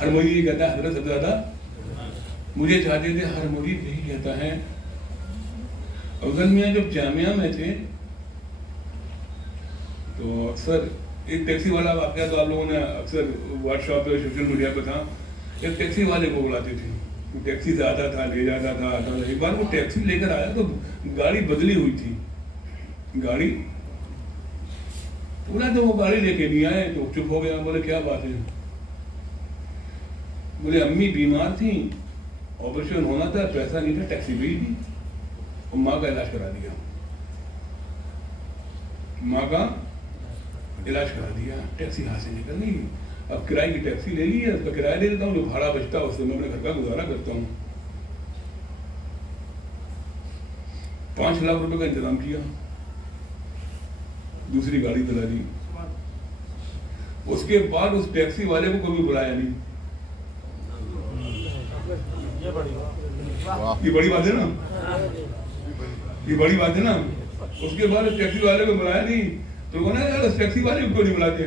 ہر مرید یہ کہتا ہے حضرت سب سے زیادہ مجھے چاہتے تھے، ہر مرید یہی کہتا ہے۔ افضل میاں جب جامعہ میں تھے تو اکثر ایک ٹیکسی والا واقعہ تو آپ لوگوں نے اکثر واٹس ایپ پہ سوشل میڈیا پہ تھا، ایک ٹیکسی والے کو بلاتے تھے، ٹیکسی سے آتا تھا، لے جاتا تھا، آتا تھا۔ ایک بار وہ ٹیکسی لے کر آیا تو گاڑی بدلی ہوئی تھی، گاڑی پورا، تو وہ گاڑی لے کے نہیں آئے تو چپ ہو گیا۔ بولے کیا بات ہے؟ بولے امی بیمار تھیں، آپریشن ہونا تھا، پیسہ نہیں تھا، ٹیکسی بھی تھی، اور ماں کا علاج کرا دیا، ماں کا علاج کرا دیا، ٹیکسی ہاتھ سے نکل گئی۔ اب کرائے کی ٹیکسی لے لی ہے، اس کا کرایہ دے دیتا ہوں، جو بھاڑا بچتا ہے اس سے میں اپنے گھر کا گزارا کرتا ہوں۔ 5 لاکھ روپے کا انتظام کیا، دوسری گاڑی دلا دی۔ اس کے بعد اس ٹیکسی والے کو کبھی بلایا نہیں۔ یہ بڑی بات ہے نا، یہ بڑی بات ہے نا۔ اس کے بعد اس ٹیکسی والے کو بلایا نہیں، تو وہ نا یار اس ٹیکسی والے کو نہیں بلاتے،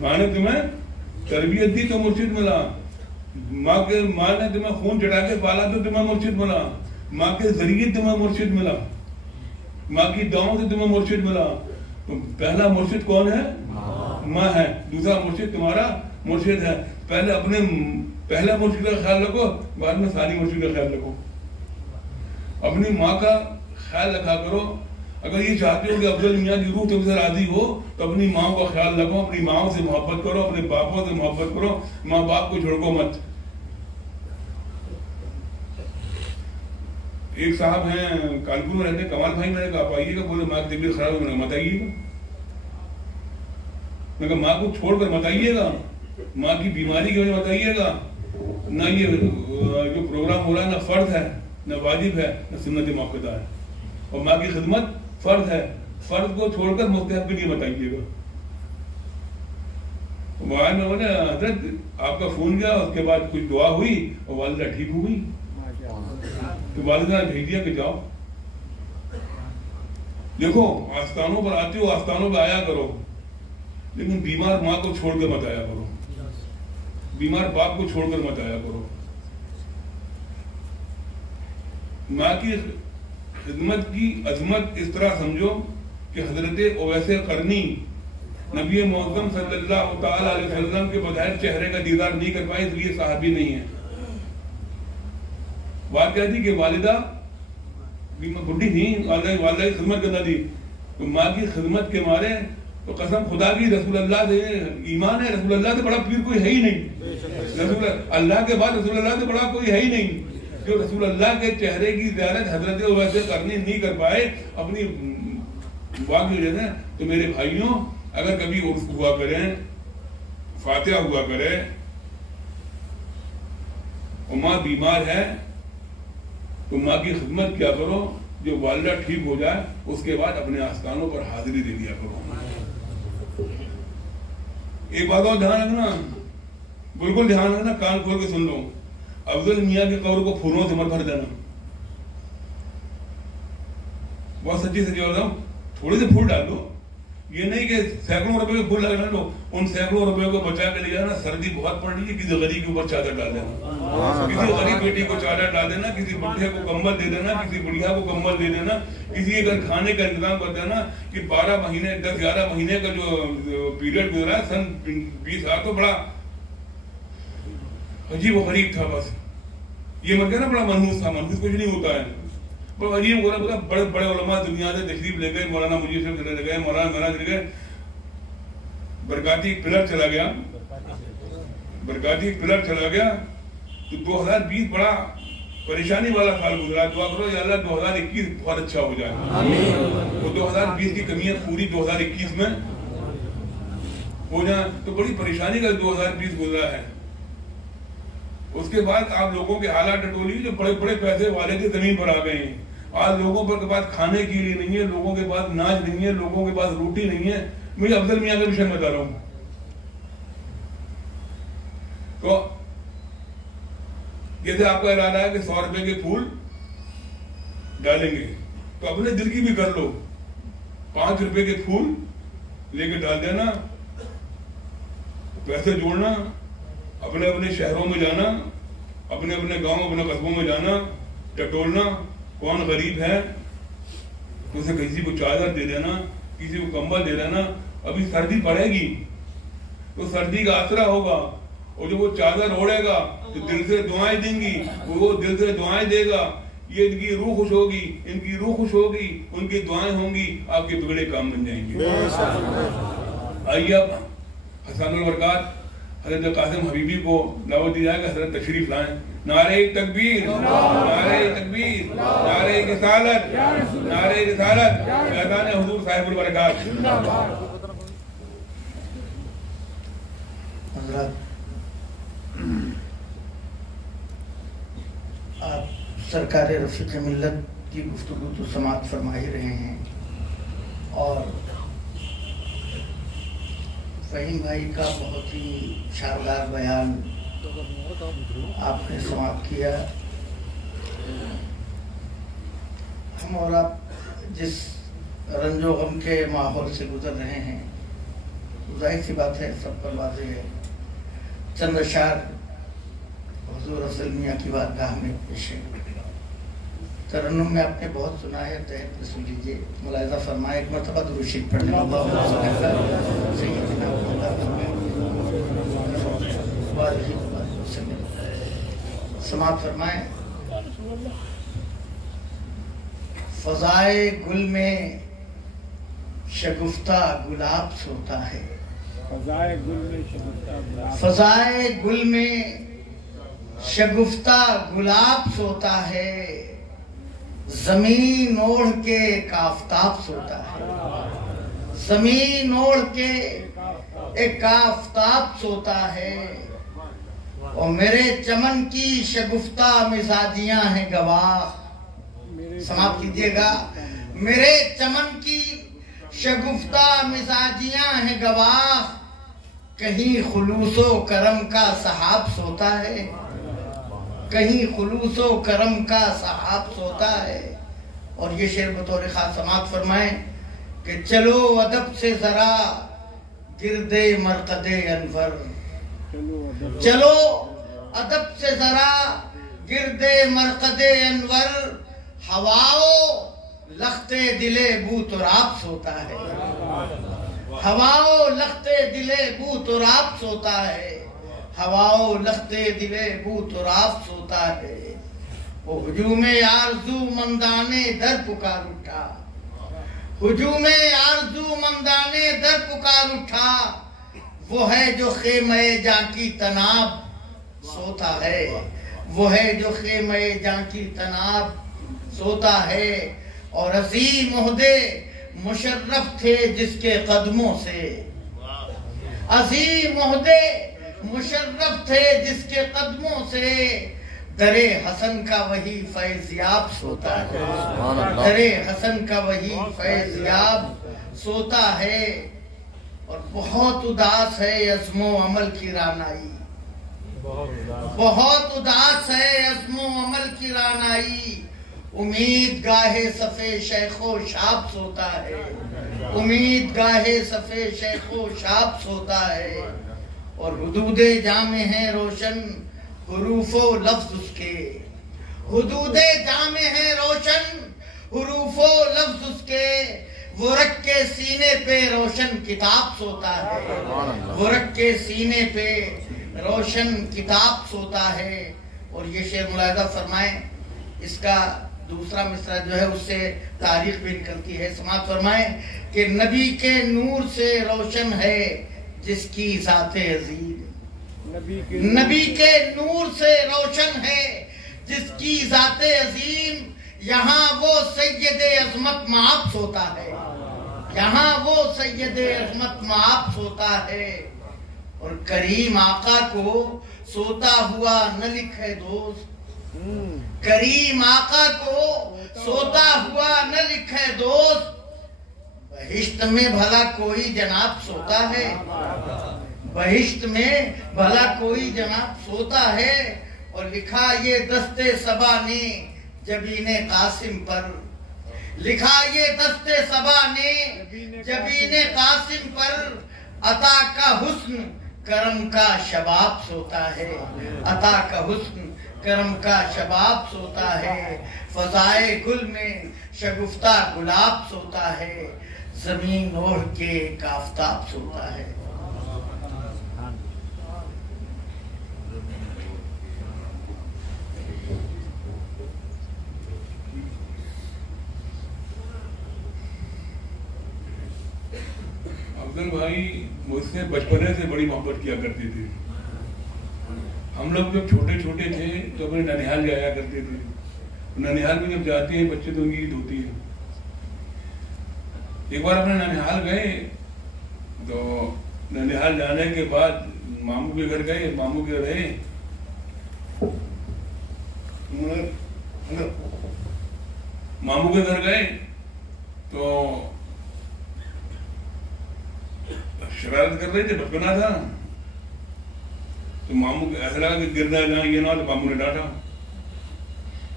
ماں نے تمہیں تربیت دی تو مرشد ملا، ماں نے تمہیں خون چڑھا کے پالا تو تمہیں مرشد ملا، ماں کے ذریعے تمہیں مرشد ملا، ماں کی دعاؤں سے تمہیں مرشد ملا. پہلا مرشد کون ہے؟ ماں ہے. دوسرا مرشد تمہارا مرشد ہے. پہلے اپنے پہلا مرشد کا خیال رکھو، بعد میں ثانی مرشد کا خیال رکھو. اپنی ماں کا خیال رکھا کرو. اگر یہ چاہتے ہو کہ افضل میاں کی روح تم سے راضی ہو تو اپنی ماں کا خیال رکھو، اپنی ماں سے محبت کرو، اپنے باپوں سے محبت کرو، ماں باپ کو چھوڑو مت. ایک صاحب ہیں کانپور میں رہتے، کمال بھائی، میں نے کہا آپ آئیے گا، بولے ماں کی طبیعت خراب ہے. میں نے مت آئیے گا. میں کہا ماں کو چھوڑ کر مت آئیے گا، ماں کی بیماری کی وجہ مت آئیے گا. نہ یہ جو پروگرام ہو رہا ہے نہ فرض ہے، نہ واجب ہے، نہ سنت موقع ہے. اور ماں کی خدمت فرض ہے، فرض کو چھوڑ کر مستحب کے لیے بتائیے گا. بعد میں بولے حضرت آپ کا فون گیا، اس کے بعد کچھ دعا ہوئی اور والدہ ٹھیک ہو گئی. تو والدہ نے بھیج دیا کہ جاؤ. دیکھو آستانوں پر آتے ہو، آستانوں پہ آیا کرو، لیکن بیمار ماں کو چھوڑ کر مت آیا کرو، بیمار باپ کو چھوڑ کر مت آیا کرو. ماں کی خدمت کی عظمت اس طرح سمجھو کہ حضرت اویس قرنی نبی معظم صلی اللہ تعالی علیہ وسلم کے بغیر چہرے کا دیدار نہیں کر پائے، اس لیے صحابی نہیں ہے. بات کیا تھی کہ والدہ بڈھی تھی، والدہ کی خدمت کرنا تھی، تو ماں کی خدمت کے مارے تو قسم خدا کی رسول اللہ سے ایمان ہے، رسول اللہ سے بڑا پیر کوئی ہے ہی نہیں. رسول اللہ کے بعد رسول اللہ سے بڑا کوئی ہے ہی نہیں. جو رسول اللہ کے چہرے کی زیارت حضرت ویسے کرنی نہیں کر پائے اپنی دعا کی وجہ سے. تو میرے بھائیوں اگر کبھی عرس ہوا کریں، فاتحہ ہوا کرے اور ماں بیمار ہے تو ماں کی خدمت کیا کرو. جو والدہ ٹھیک ہو جائے اس کے بعد اپنے آستانوں پر حاضری دے دیا کرو. ایک بات اور دھیان رکھنا، بالکل دھیان رکھنا، کان کھول کے سن لو. افضل میاں کی قبر کو پھولوں سے مت بھر دینا. بہت سچی سچی بات ہوں، تھوڑے سے پھول ڈال دو. یہ نہیں کہ سینکڑوں روپے کے پھول لگا لو، ان سینکڑوں روپے کو بچا کے لے جانا. سردی بہت پڑ رہی ہے، کسی غریب کے اوپر چادر ڈال دینا، کسی غریب بیٹی کو چادر ڈال دینا، کسی بڈھے کو کمبل دے دینا، کسی بڑھیا کو کمبل دے دینا، کسی اگر کھانے کا انتظام کر دینا. کہ 12 مہینے 10-11 مہینے کا جو پیریڈ گزرا ہے سن 20 تو بڑا عجیب و غریب تھا. بس یہ مت کہنا بڑا منحوس تھا، منحوس کچھ نہیں ہوتا ہے. بڑا عجیب ہو رہا، بڑے بڑے علماء دنیا سے تشریف لے گئے. مولانا مجید سے چلے گئے، مولانا میرا چلے گئے. برکاتی پلر چلا گیا، برکاتی پلر چلا گیا تو 2020 بڑا پریشانی والا سال گزرا. دعا کرو یا اللہ 2021 بہت اچھا ہو جائے. وہ 2020 کی کمیاں پوری 2021 میں ہو جائیں تو بڑی پریشانی کا 2020 گزرا ہے. اس کے بعد آپ لوگوں کے حالات ٹٹولی، جو بڑے بڑے پیسے والے تھے زمین پر آ گئے ہیں. آج لوگوں کے پاس کھانے کے لیے نہیں ہے، لوگوں کے پاس ناج نہیں ہے، لوگوں کے پاس روٹی نہیں ہے. مجھے افضل میاں کا مشن بتا رہا ہوں. تو جیسے آپ کا ارادہ ہے کہ 100 روپے کے پھول ڈالیں گے تو اپنے دل کی بھی کر لو. 5 روپے کے پھول لے کے ڈال دینا، پیسے جوڑنا، اپنے اپنے شہروں میں جانا، اپنے اپنے گاؤں اپنے قصبوں میں جانا، ٹٹولنا کون غریب ہے اسے کسی کو چادر دے دینا، کسی کو کمبل دے دینا. ابھی سردی پڑے گی تو سردی کا آسرا ہوگا، اور جب وہ چادر اوڑھے گا تو دل سے دعائیں دیں گی، وہ دل سے دعائیں دے گا. یہ ان کی روح خوش ہوگی، ان کی روح خوش ہوگی، ان کی دعائیں ہوں گی، آپ کے بگڑے کام بن جائیں گے. آئیے اب حسن البرکات حضرت قاسم حبیبی کو دعوت دی جائے گا، حضرت تشریف لائیں. نعرہ تکبیر، نعرہ تکبیر، نعرہ رسالت، نعرہ رسالت، فیضان حضور صاحب البرکات. حضرات آپ سرکار رفیق ملت کی گفتگو تو سماعت فرما ہی رہے ہیں، اور فہیم بھائی کا بہت ہی شاندار بیان آپ نے سماعت کیا. ہم اور آپ جس رنج و غم کے ماحول سے گزر رہے ہیں ظاہر سی بات ہے، سب پر واضح ہے، چند اشعار حضور افضل میاں کی بارگاہ میں پیش ہے۔ ترنم میں آپ نے بہت سنا ہے، تحت میں سن لیجیے، ملاحظہ فرمائے، ایک مرتبہ درود شریف پڑھ لیں۔ اللہم صل علی سیدنا محمد وآلہ وسلم۔ سماعت فرمائیں۔ فضائے گل میں شگفتہ گلاب سوتا ہے، فضائے گل میں شگفتہ گلاب سوتا ہے، زمین اوڑھ کے ایک آفتاب سوتا ہے، زمین اوڑھ کے ایک آفتاب سوتا ہے، اور میرے چمن کی شگفتہ مزاجیاں ہیں گواہ۔ سماعت کیجئے گا، میرے چمن کی شگفتہ مزاجیاں ہیں گواہ، کہیں خلوص و کرم کا سحاب سوتا ہے، کہیں خلوص و کرم کا سحاب سوتا ہے۔ اور یہ شعر بطور خاص سماعت فرمائیں کہ چلو ادب سے ذرا گرد مرقد انور، چلو ادب سے ذرا گرد مرقد انور، ہواؤ لخت دل بو تراب سوتا ہے، ہواؤ لخت دل بو تراب سوتا ہے، ہواؤ لخت دل بو تراب سوتا ہے، وہ ہجوم آرزو مندانے در پکار اٹھا، ہجوم آرزو مندانے در پکار اٹھا، وہ ہے جو خیمہ جاں کی تناب سوتا ہے، وہ ہے جو خیمہ جاں کی تناب سوتا ہے، اور عظیم عہدے مشرف تھے جس کے قدموں سے، عظیم عہدے مشرف تھے جس کے قدموں سے، درے حسن کا وہی فیض یاب سوتا ہے، درے حسن کا وہی فیض یاب سوتا ہے، اور بہت اداس ہے عزم و عمل کی رانائی، بہت اداس ہے عزم و عمل کی رانائی، امید گاہے صفے شیخ و شاب سوتا ہے، امید گاہے صفے شیخ و شاب سوتا ہے، اور حدود جامع ہیں روشن حروف و لفظ اس کے، حدود جامع ہیں روشن حروف و لفظ اس کے، وہ رکھ کے سینے پہ روشن کتاب سوتا ہے، وہ رکھ کے سینے پہ روشن کتاب سوتا ہے۔ اور یہ شعر ملاحظہ فرمائیں، اس کا دوسرا مصرع جو ہے اس سے تاریخ بھی نکلتی ہے۔ سماعت فرمائیں کہ نبی کے نور سے روشن ہے جس کی ذات عظیم، نبی کے نور سے روشن ہے جس کی ذات عظیم، یہاں وہ سید عظمت مآب سوتا ہے، یہاں وہ سید عظمت مآب سوتا ہے، اور کریم آقا کو سوتا ہوا نہ لکھے دوست، کریم آقا کو سوتا ہوا نہ لکھے دوست، بہشت میں بھلا کوئی جناب سوتا ہے، بہشت میں بھلا کوئی جناب سوتا ہے، اور لکھا یہ دست صبا نے جبین قاسم پر، لکھا یہ دست صبا نے جبین قاسم پر، عطا کا حسن کرم کا شباب سوتا ہے، عطا کا حسن کرم کا شباب سوتا ہے، فضائے گل میں شگفتہ گلاب سوتا ہے، زمین اوڑھ کے ایک آفتاب سوتا ہے۔ افضل بھائی مجھ سے بچپنے سے بڑی محبت کیا کرتے تھے۔ ہم لوگ جب چھوٹے چھوٹے تھے تو اپنے ننیحال جایا کرتے تھے، ننیحال میں جب جاتے ہیں بچے تو ان کی عید ہوتی ہے۔ ایک بار اپنے ننیحال گئے تو ننیحال جانے کے بعد ماموں کے گھر گئے، ماموں کے رہے، ماموں کے گھر گئے تو شرارت کر رہے تھے، بچپنا تھا تو ماموں کے ایسا لگا کہ گرنا جہاں یہ نہ ہو، تو ماموں نے ڈانٹا،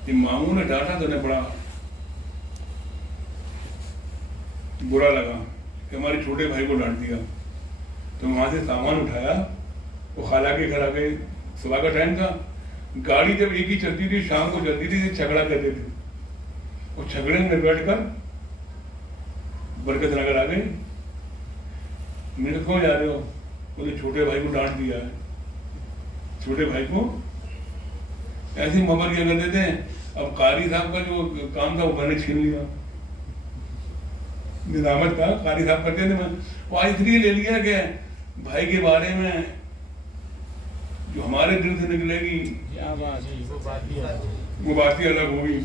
جب ماموں نے ڈانٹا تو انہیں بڑا برا لگا کہ ہمارے چھوٹے بھائی کو ڈانٹ دیا۔ تو وہاں سے سامان اٹھایا، وہ خالہ کے گھر آ گئے، صبح کا ٹائم تھا، گاڑی جب ایک ہی چلتی تھی، شام کو چلتی تھی، جھگڑا کرتے تھے، اور جھگڑے میں بیٹھ کر برکت نگر آ گئے. میں نے کہا جا رہے ہو؟ بولے چھوٹے بھائی کو ڈانٹ دیا ہے. چھوٹے بھائی کو ایسی محبت کیا کرتے تھے. اب قاری صاحب کا جو کام تھا وہ میں نے چھین لیا، نظامت کا قاری صاحب کرتے تھے، وہ آج اس لیے لے لیا کہ بھائی کے بارے میں جو ہمارے دل سے نکلے گی وہ بات ہی الگ ہوگی.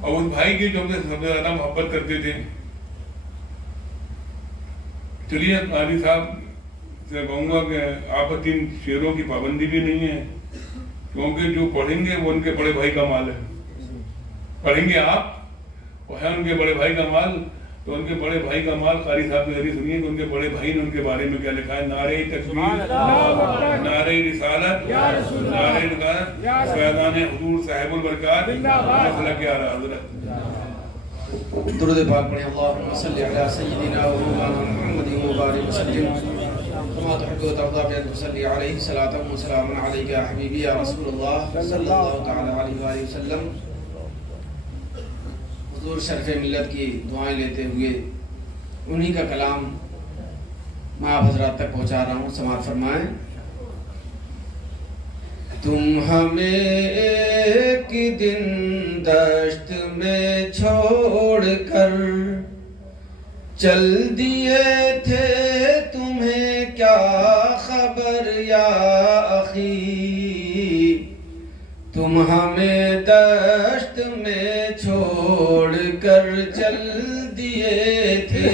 اور اس بھائی کی جو ہم سے سب سے زیادہ محبت کرتے تھے. چلیے قاری صاحب سے کہوں گا کہ آپ پر 3 شعروں کی پابندی بھی نہیں ہے، کیونکہ جو پڑھیں گے وہ ان کے بڑے بھائی کا مال ہے. پڑھیں گے آپ، وہ ہے ان کے بڑے بھائی کا مال، تو ان کے بڑے بھائی کا مال قاری صاحب نے ذریعے سنیے کہ ان کے بڑے بھائی نے ان کے بارے میں کیا لکھا ہے. نعرہ تکبیر، نعرہ رسالت، نعرہ رسالت، فیضان حضور صاحب البرکات، مسلک اعلی حضرت. درود پاک پڑھیں. اللہم صلی علی سیدنا و مولانا محمد مبارک وسلم کما تحب و ترضى بأن تصلي عليه صلاة وسلام عليك يا حبيبي يا رسول الله صلی اللہ تعالی علیہ وآلہ وسلم. حضور شرف ملت کی دعائیں لیتے ہوئے انہی کا کلام میں آپ حضرات تک پہنچا رہا ہوں. سماعت فرمائیں. تم ہمیں ایک دن دشت میں چھوڑ کر چل دیے تھے، تمہیں کیا خبر یا اخی. تم ہمیں دشت میں چھوڑ کر چل دیے تھے،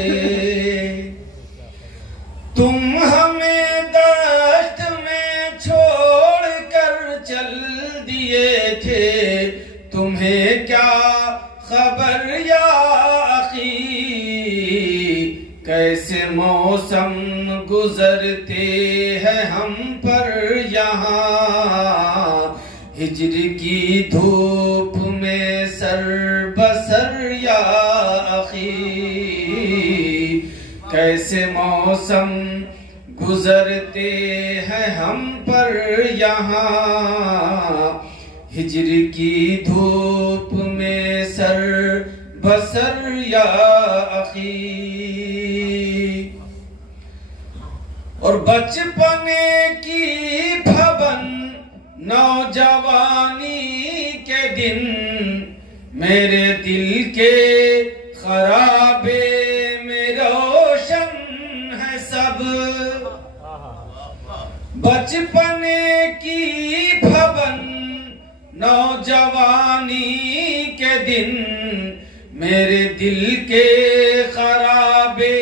تم ہمیں دشت میں چھوڑ کر چل دیے تھے، تمہیں کیا خبر یا اخی. کیسے موسم گزرتے ہیں ہم پر یہاں، ہجر کی دھوپ میں سر بسر یا اخی. کیسے موسم گزرتے ہیں ہم پر یہاں، ہجر کی دھوپ میں سر بسر یا اخی. اور بچپنے کی بھون نوجوانی کے دن، میرے دل کے خرابے میں روشن ہے سب. بچپنے کی بھون نوجوانی کے دن، میرے دل کے خرابے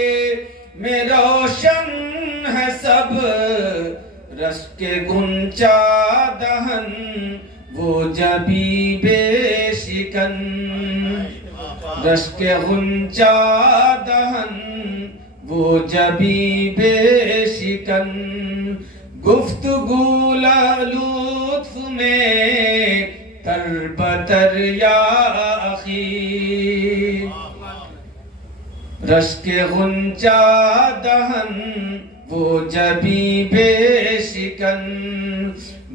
میں روشن ہے سب. رش کے گنچا دہن وہ جبی بے شکن، رش کے گنچا دہن وہ جبی بے شکن. گفتگو لطف میں تر بتر یا اخی. رش کے غنچہ دہن وہ جبی بے شکن،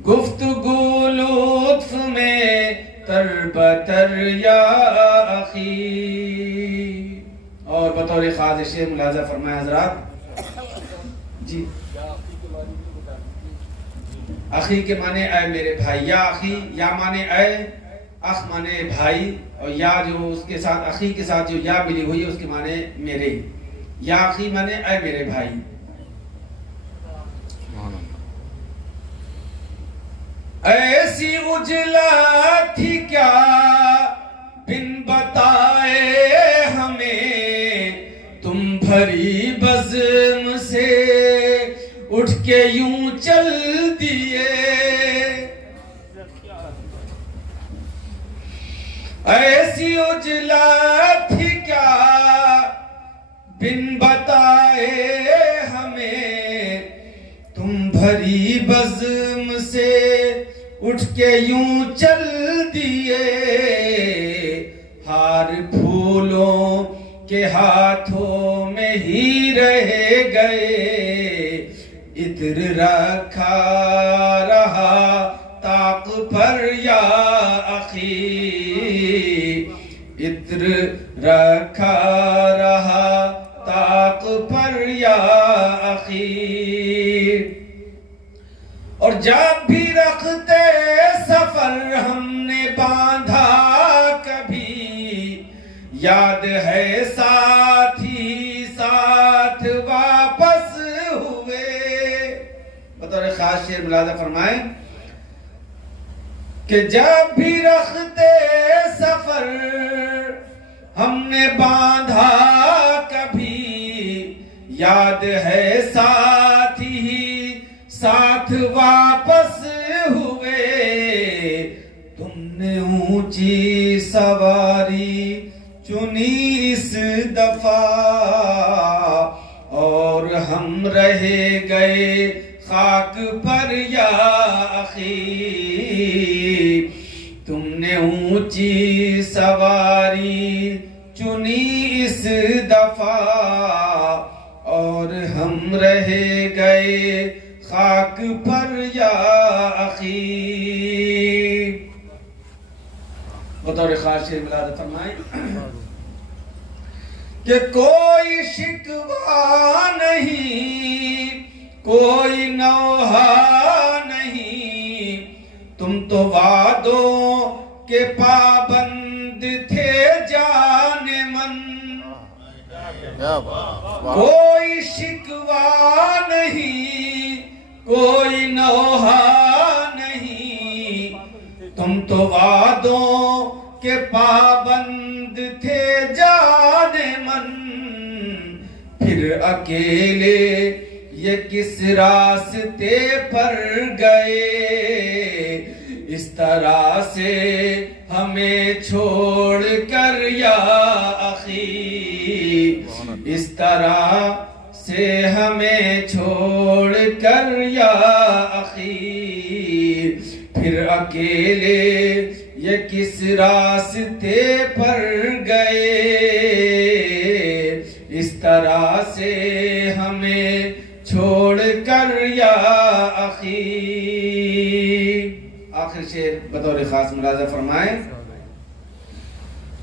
گفتگو لطف میں تر بتر یا اخی. اور بطور خواہش ملاحظہ فرمائے حضرات جی. اخی کے معنی اے میرے بھائی، یا اخی یا معنی اے، اخ معنی بھائی، اور یا جو اس کے ساتھ اخی کے ساتھ جو یا ملی ہوئی ہے اس کے معنی میرے. یا اخی معنی اے میرے بھائی. ایسی اجلا تھی کیا بن بتائے ہمیں، تم بھری بزم سے اٹھ کے یوں چل دیے. ایسی اجلا تھی کیا بن بتائے ہمیں، تم بھری بزم سے اٹھ کے یوں چل دیے. ہار پھولوں کے ہاتھوں میں نہیں رہ گئے، عطر رکھا رہا طاق پر یا اخی، عطر رکھا رہا طاق پر یا اخی۔ اور جب بھی رکھتے سفر ہم نے باندھا کبھی، یاد ہے ساتھی ساتھ واپس ہوئے۔ بطور خاص شعر ملاحظہ فرمائیں کہ جب بھی رکھتے سفر ہم نے باندھا کبھی، یاد ہے ساتھی ساتھ واپس ہوئے۔ تم نے اونچی سواری چنی اس دفعہ، اور ہم رہ گئے خاک پر یا اخی۔ تم نے اونچی سواری چنی اس دفعہ، اور ہم رہ گئے خاک پر یا اخی۔ بطور خاص شعر ملاحظہ فرمائیں کہ کوئی شکوہ نہیں، کوئی نوحہ نہیں، تم تو وعدوں کے پابند تھے جان من۔ کوئی شکوہ نہیں، کوئی نوحہ نہیں، تم تو وعدوں کے پابند تھے جان من۔ پھر اکیلے یہ کس راستے پر گئے، اس طرح سے ہمیں چھوڑ کر یا اخی، اس طرح سے ہمیں چھوڑ کر یا اخی۔ پھر اکیلے یہ کس راستے پر گئے، اس طرح سے ہمیں چھوڑ کر یا اخی۔ آخر شعر بطور خاص ملاحظہ فرمائیں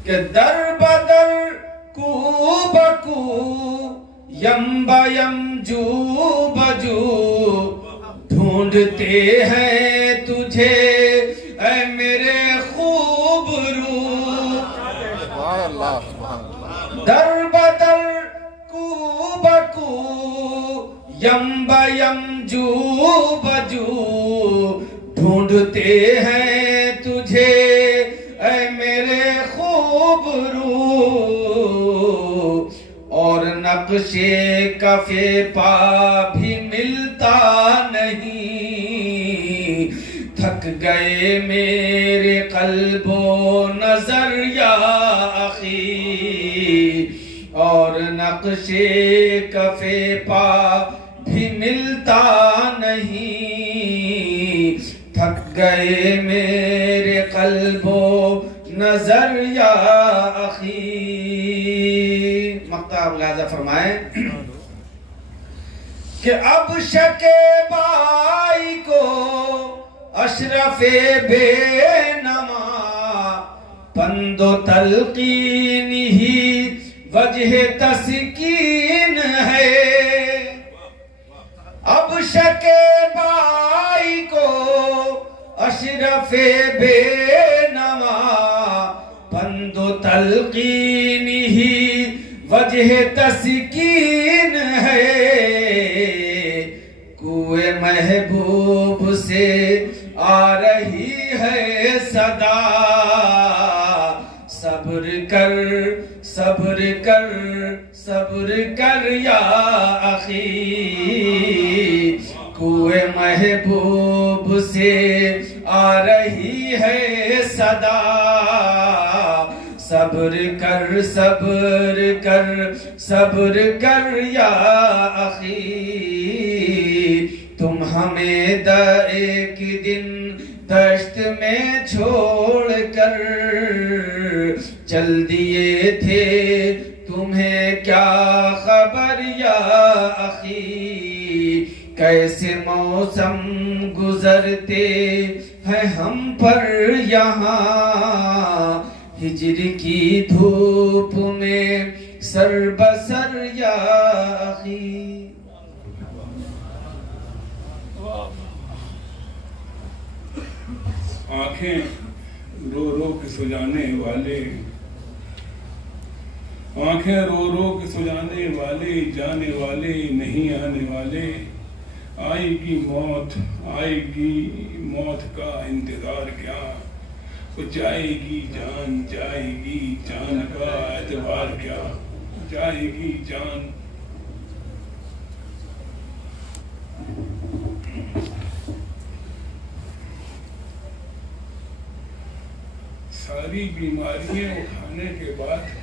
کہ در بدر کو بکو یم بیم جو بجو، ڈھونڈتے ہیں تجھے اے میرے خوب رو۔ در بدر کو بکو یم بیم جو بجو، ڈھونڈتے ہیں تجھے اے میرے خوب رو۔ اور نقش کف پا بھی ملتا نہیں، تھک گئے میرے قلب و نظر یا اخی۔ اور نقش کف پا بھی ملتا نہیں، تھک گئے میرے قلب و نظر یا اخی۔ مقطع ملاحظہ فرمائیں کہ اب شکیبائی کو اشرف بے نما، پند و تلقین ہی وجہ تسکین ہے۔ اب شکیبائی کو اشرف بے نما، پند و تلقین ہی وجہ تسکین ہے۔ کوئے محبوب سے آ رہی ہے صدا، صبر کر صبر کر صبر کر یا اخی۔ کوئے محبوب سے آ رہی ہے صدا، صبر کر صبر کر صبر کر یا اخی۔ تم ہمیں ایک دن دشت میں چھوڑ کر چل دیے تھے، تمہیں کیا خبر اخی کیسے موسم گزرتے ہیں ہم پر یہاں ہجر کی دھوپ میں سر بسر یا اخی. آنکھیں رو رو کے سجانے والے، آنکھیں رو رو کے سجانے والے، جانے والے نہیں آنے والے. آئے گی موت، آئے گی موت کا انتظار کیا، جائے گی جان، جائے گی جان کا اعتبار کیا، جائے گی جان. ساری بیماریاں اٹھانے کے بعد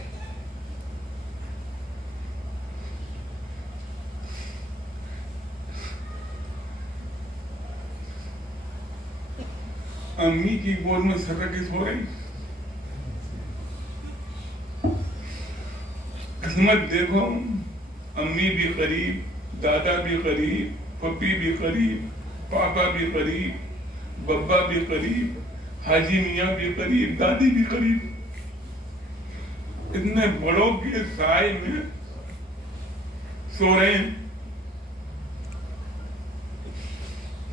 امی کی گود میں سر رکھ کے سو رہی. قسمت دیکھو، امی بھی قریب، دادا بھی قریب، پپی بھی قریب، پاپا بھی قریب، ببا بھی قریب، حاجی میاں بھی قریب، دادی بھی قریب. اتنے بڑوں کے سائے میں سو رہے ہیں،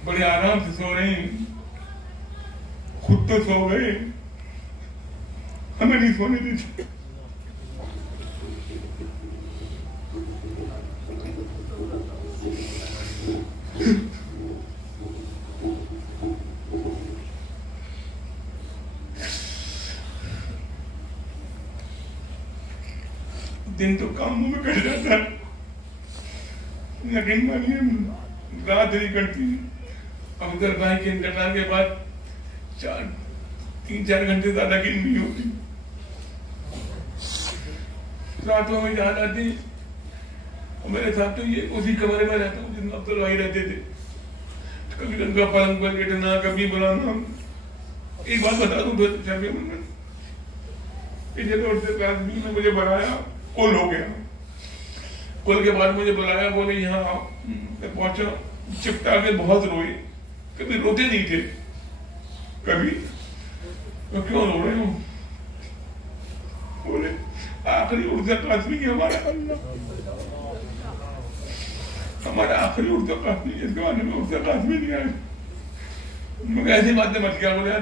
بڑے آرام سے سو رہے ہیں. خود تو سو گئے، ہمیں نہیں سونے دیتے. دن تو کاموں میں کٹ جاتا ہے، یقین مانیے رات نہیں کٹتی. افضل بھائی کے انتقال کے بعد 3-4 گھنٹے زیادہ کی نہیں ہوتی. راتوں میں جہاں آتی میرے ساتھ تو یہ اسی کمرے میں رہتا ہوں جن افضل بھائی رہتے تھے. کبھی ان کا پلنگ پر لیٹنا، کبھی بلانا. ایک بات بتا دوں، نے مجھے بلایا، کل ہو گیا. کل کے بعد مجھے بلایا، بولے یہاں آؤ. میں پہنچا، چپٹا کے بہت روئے. کبھی روتے نہیں تھے، کبھی تو کیوں رو رہے ہوں؟ بولے آخری عرض قاسمی ہمارا آخری عرض قاسمی، اس کے بعد میں عرض قاسمی نہیں آئے. مگر ایسی باتیں مت کیا. بولے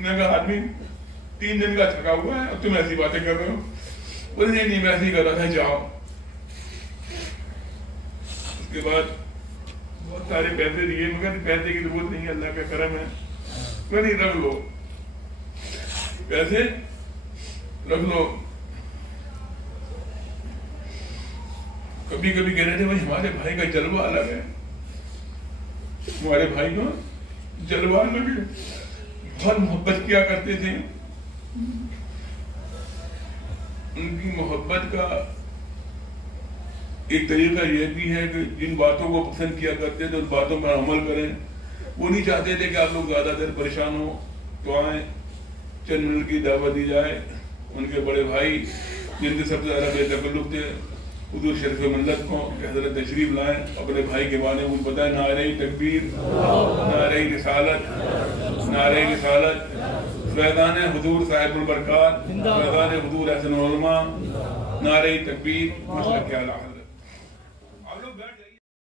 میں کہا آدمی 3 دن کا تھکا ہوا ہے اور تم ایسی باتیں کر رہے ہو. بولے نہیں میں ایسے ہی کر رہا تھا، جاؤ. اس کے بعد بہت سارے پیسے دیے، مگر پیسے کی ضرورت نہیں ہے، اللہ کا کرم ہے. میں نہیں، رکھ لو پیسے، رکھ لو. کبھی کبھی کہہ رہے تھے بھائی ہمارے بھائی کا جلوہ الگ ہے، ہمارے بھائی کا جلوہ الگ ہے. بہت محبت کیا کرتے تھے. ان کی محبت کا ایک طریقہ یہ بھی ہے کہ جن باتوں کو پسند کیا کرتے تھے ان باتوں پر عمل کریں. وہ نہیں چاہتے تھے کہ آپ لوگ زیادہ دیر پریشان ہو تو آئیں، چند منٹ کی دعوت دی جائے. ان کے بڑے بھائی جن سے سب سے زیادہ بے تکلف تھے حضور شریف ملت کو کہ حضرت تشریف لائیں، اپنے بھائی کے بارے میں بتائیں. نعرہ تکبیر، نعرہ رسالت، نعرہ رسالت. فیضان حضور صاحب البرکات، فیضان حضور احسن العلماء، نعرہ تکبیر. مسئلہ کیا حضرت آپ لوگ بیٹھ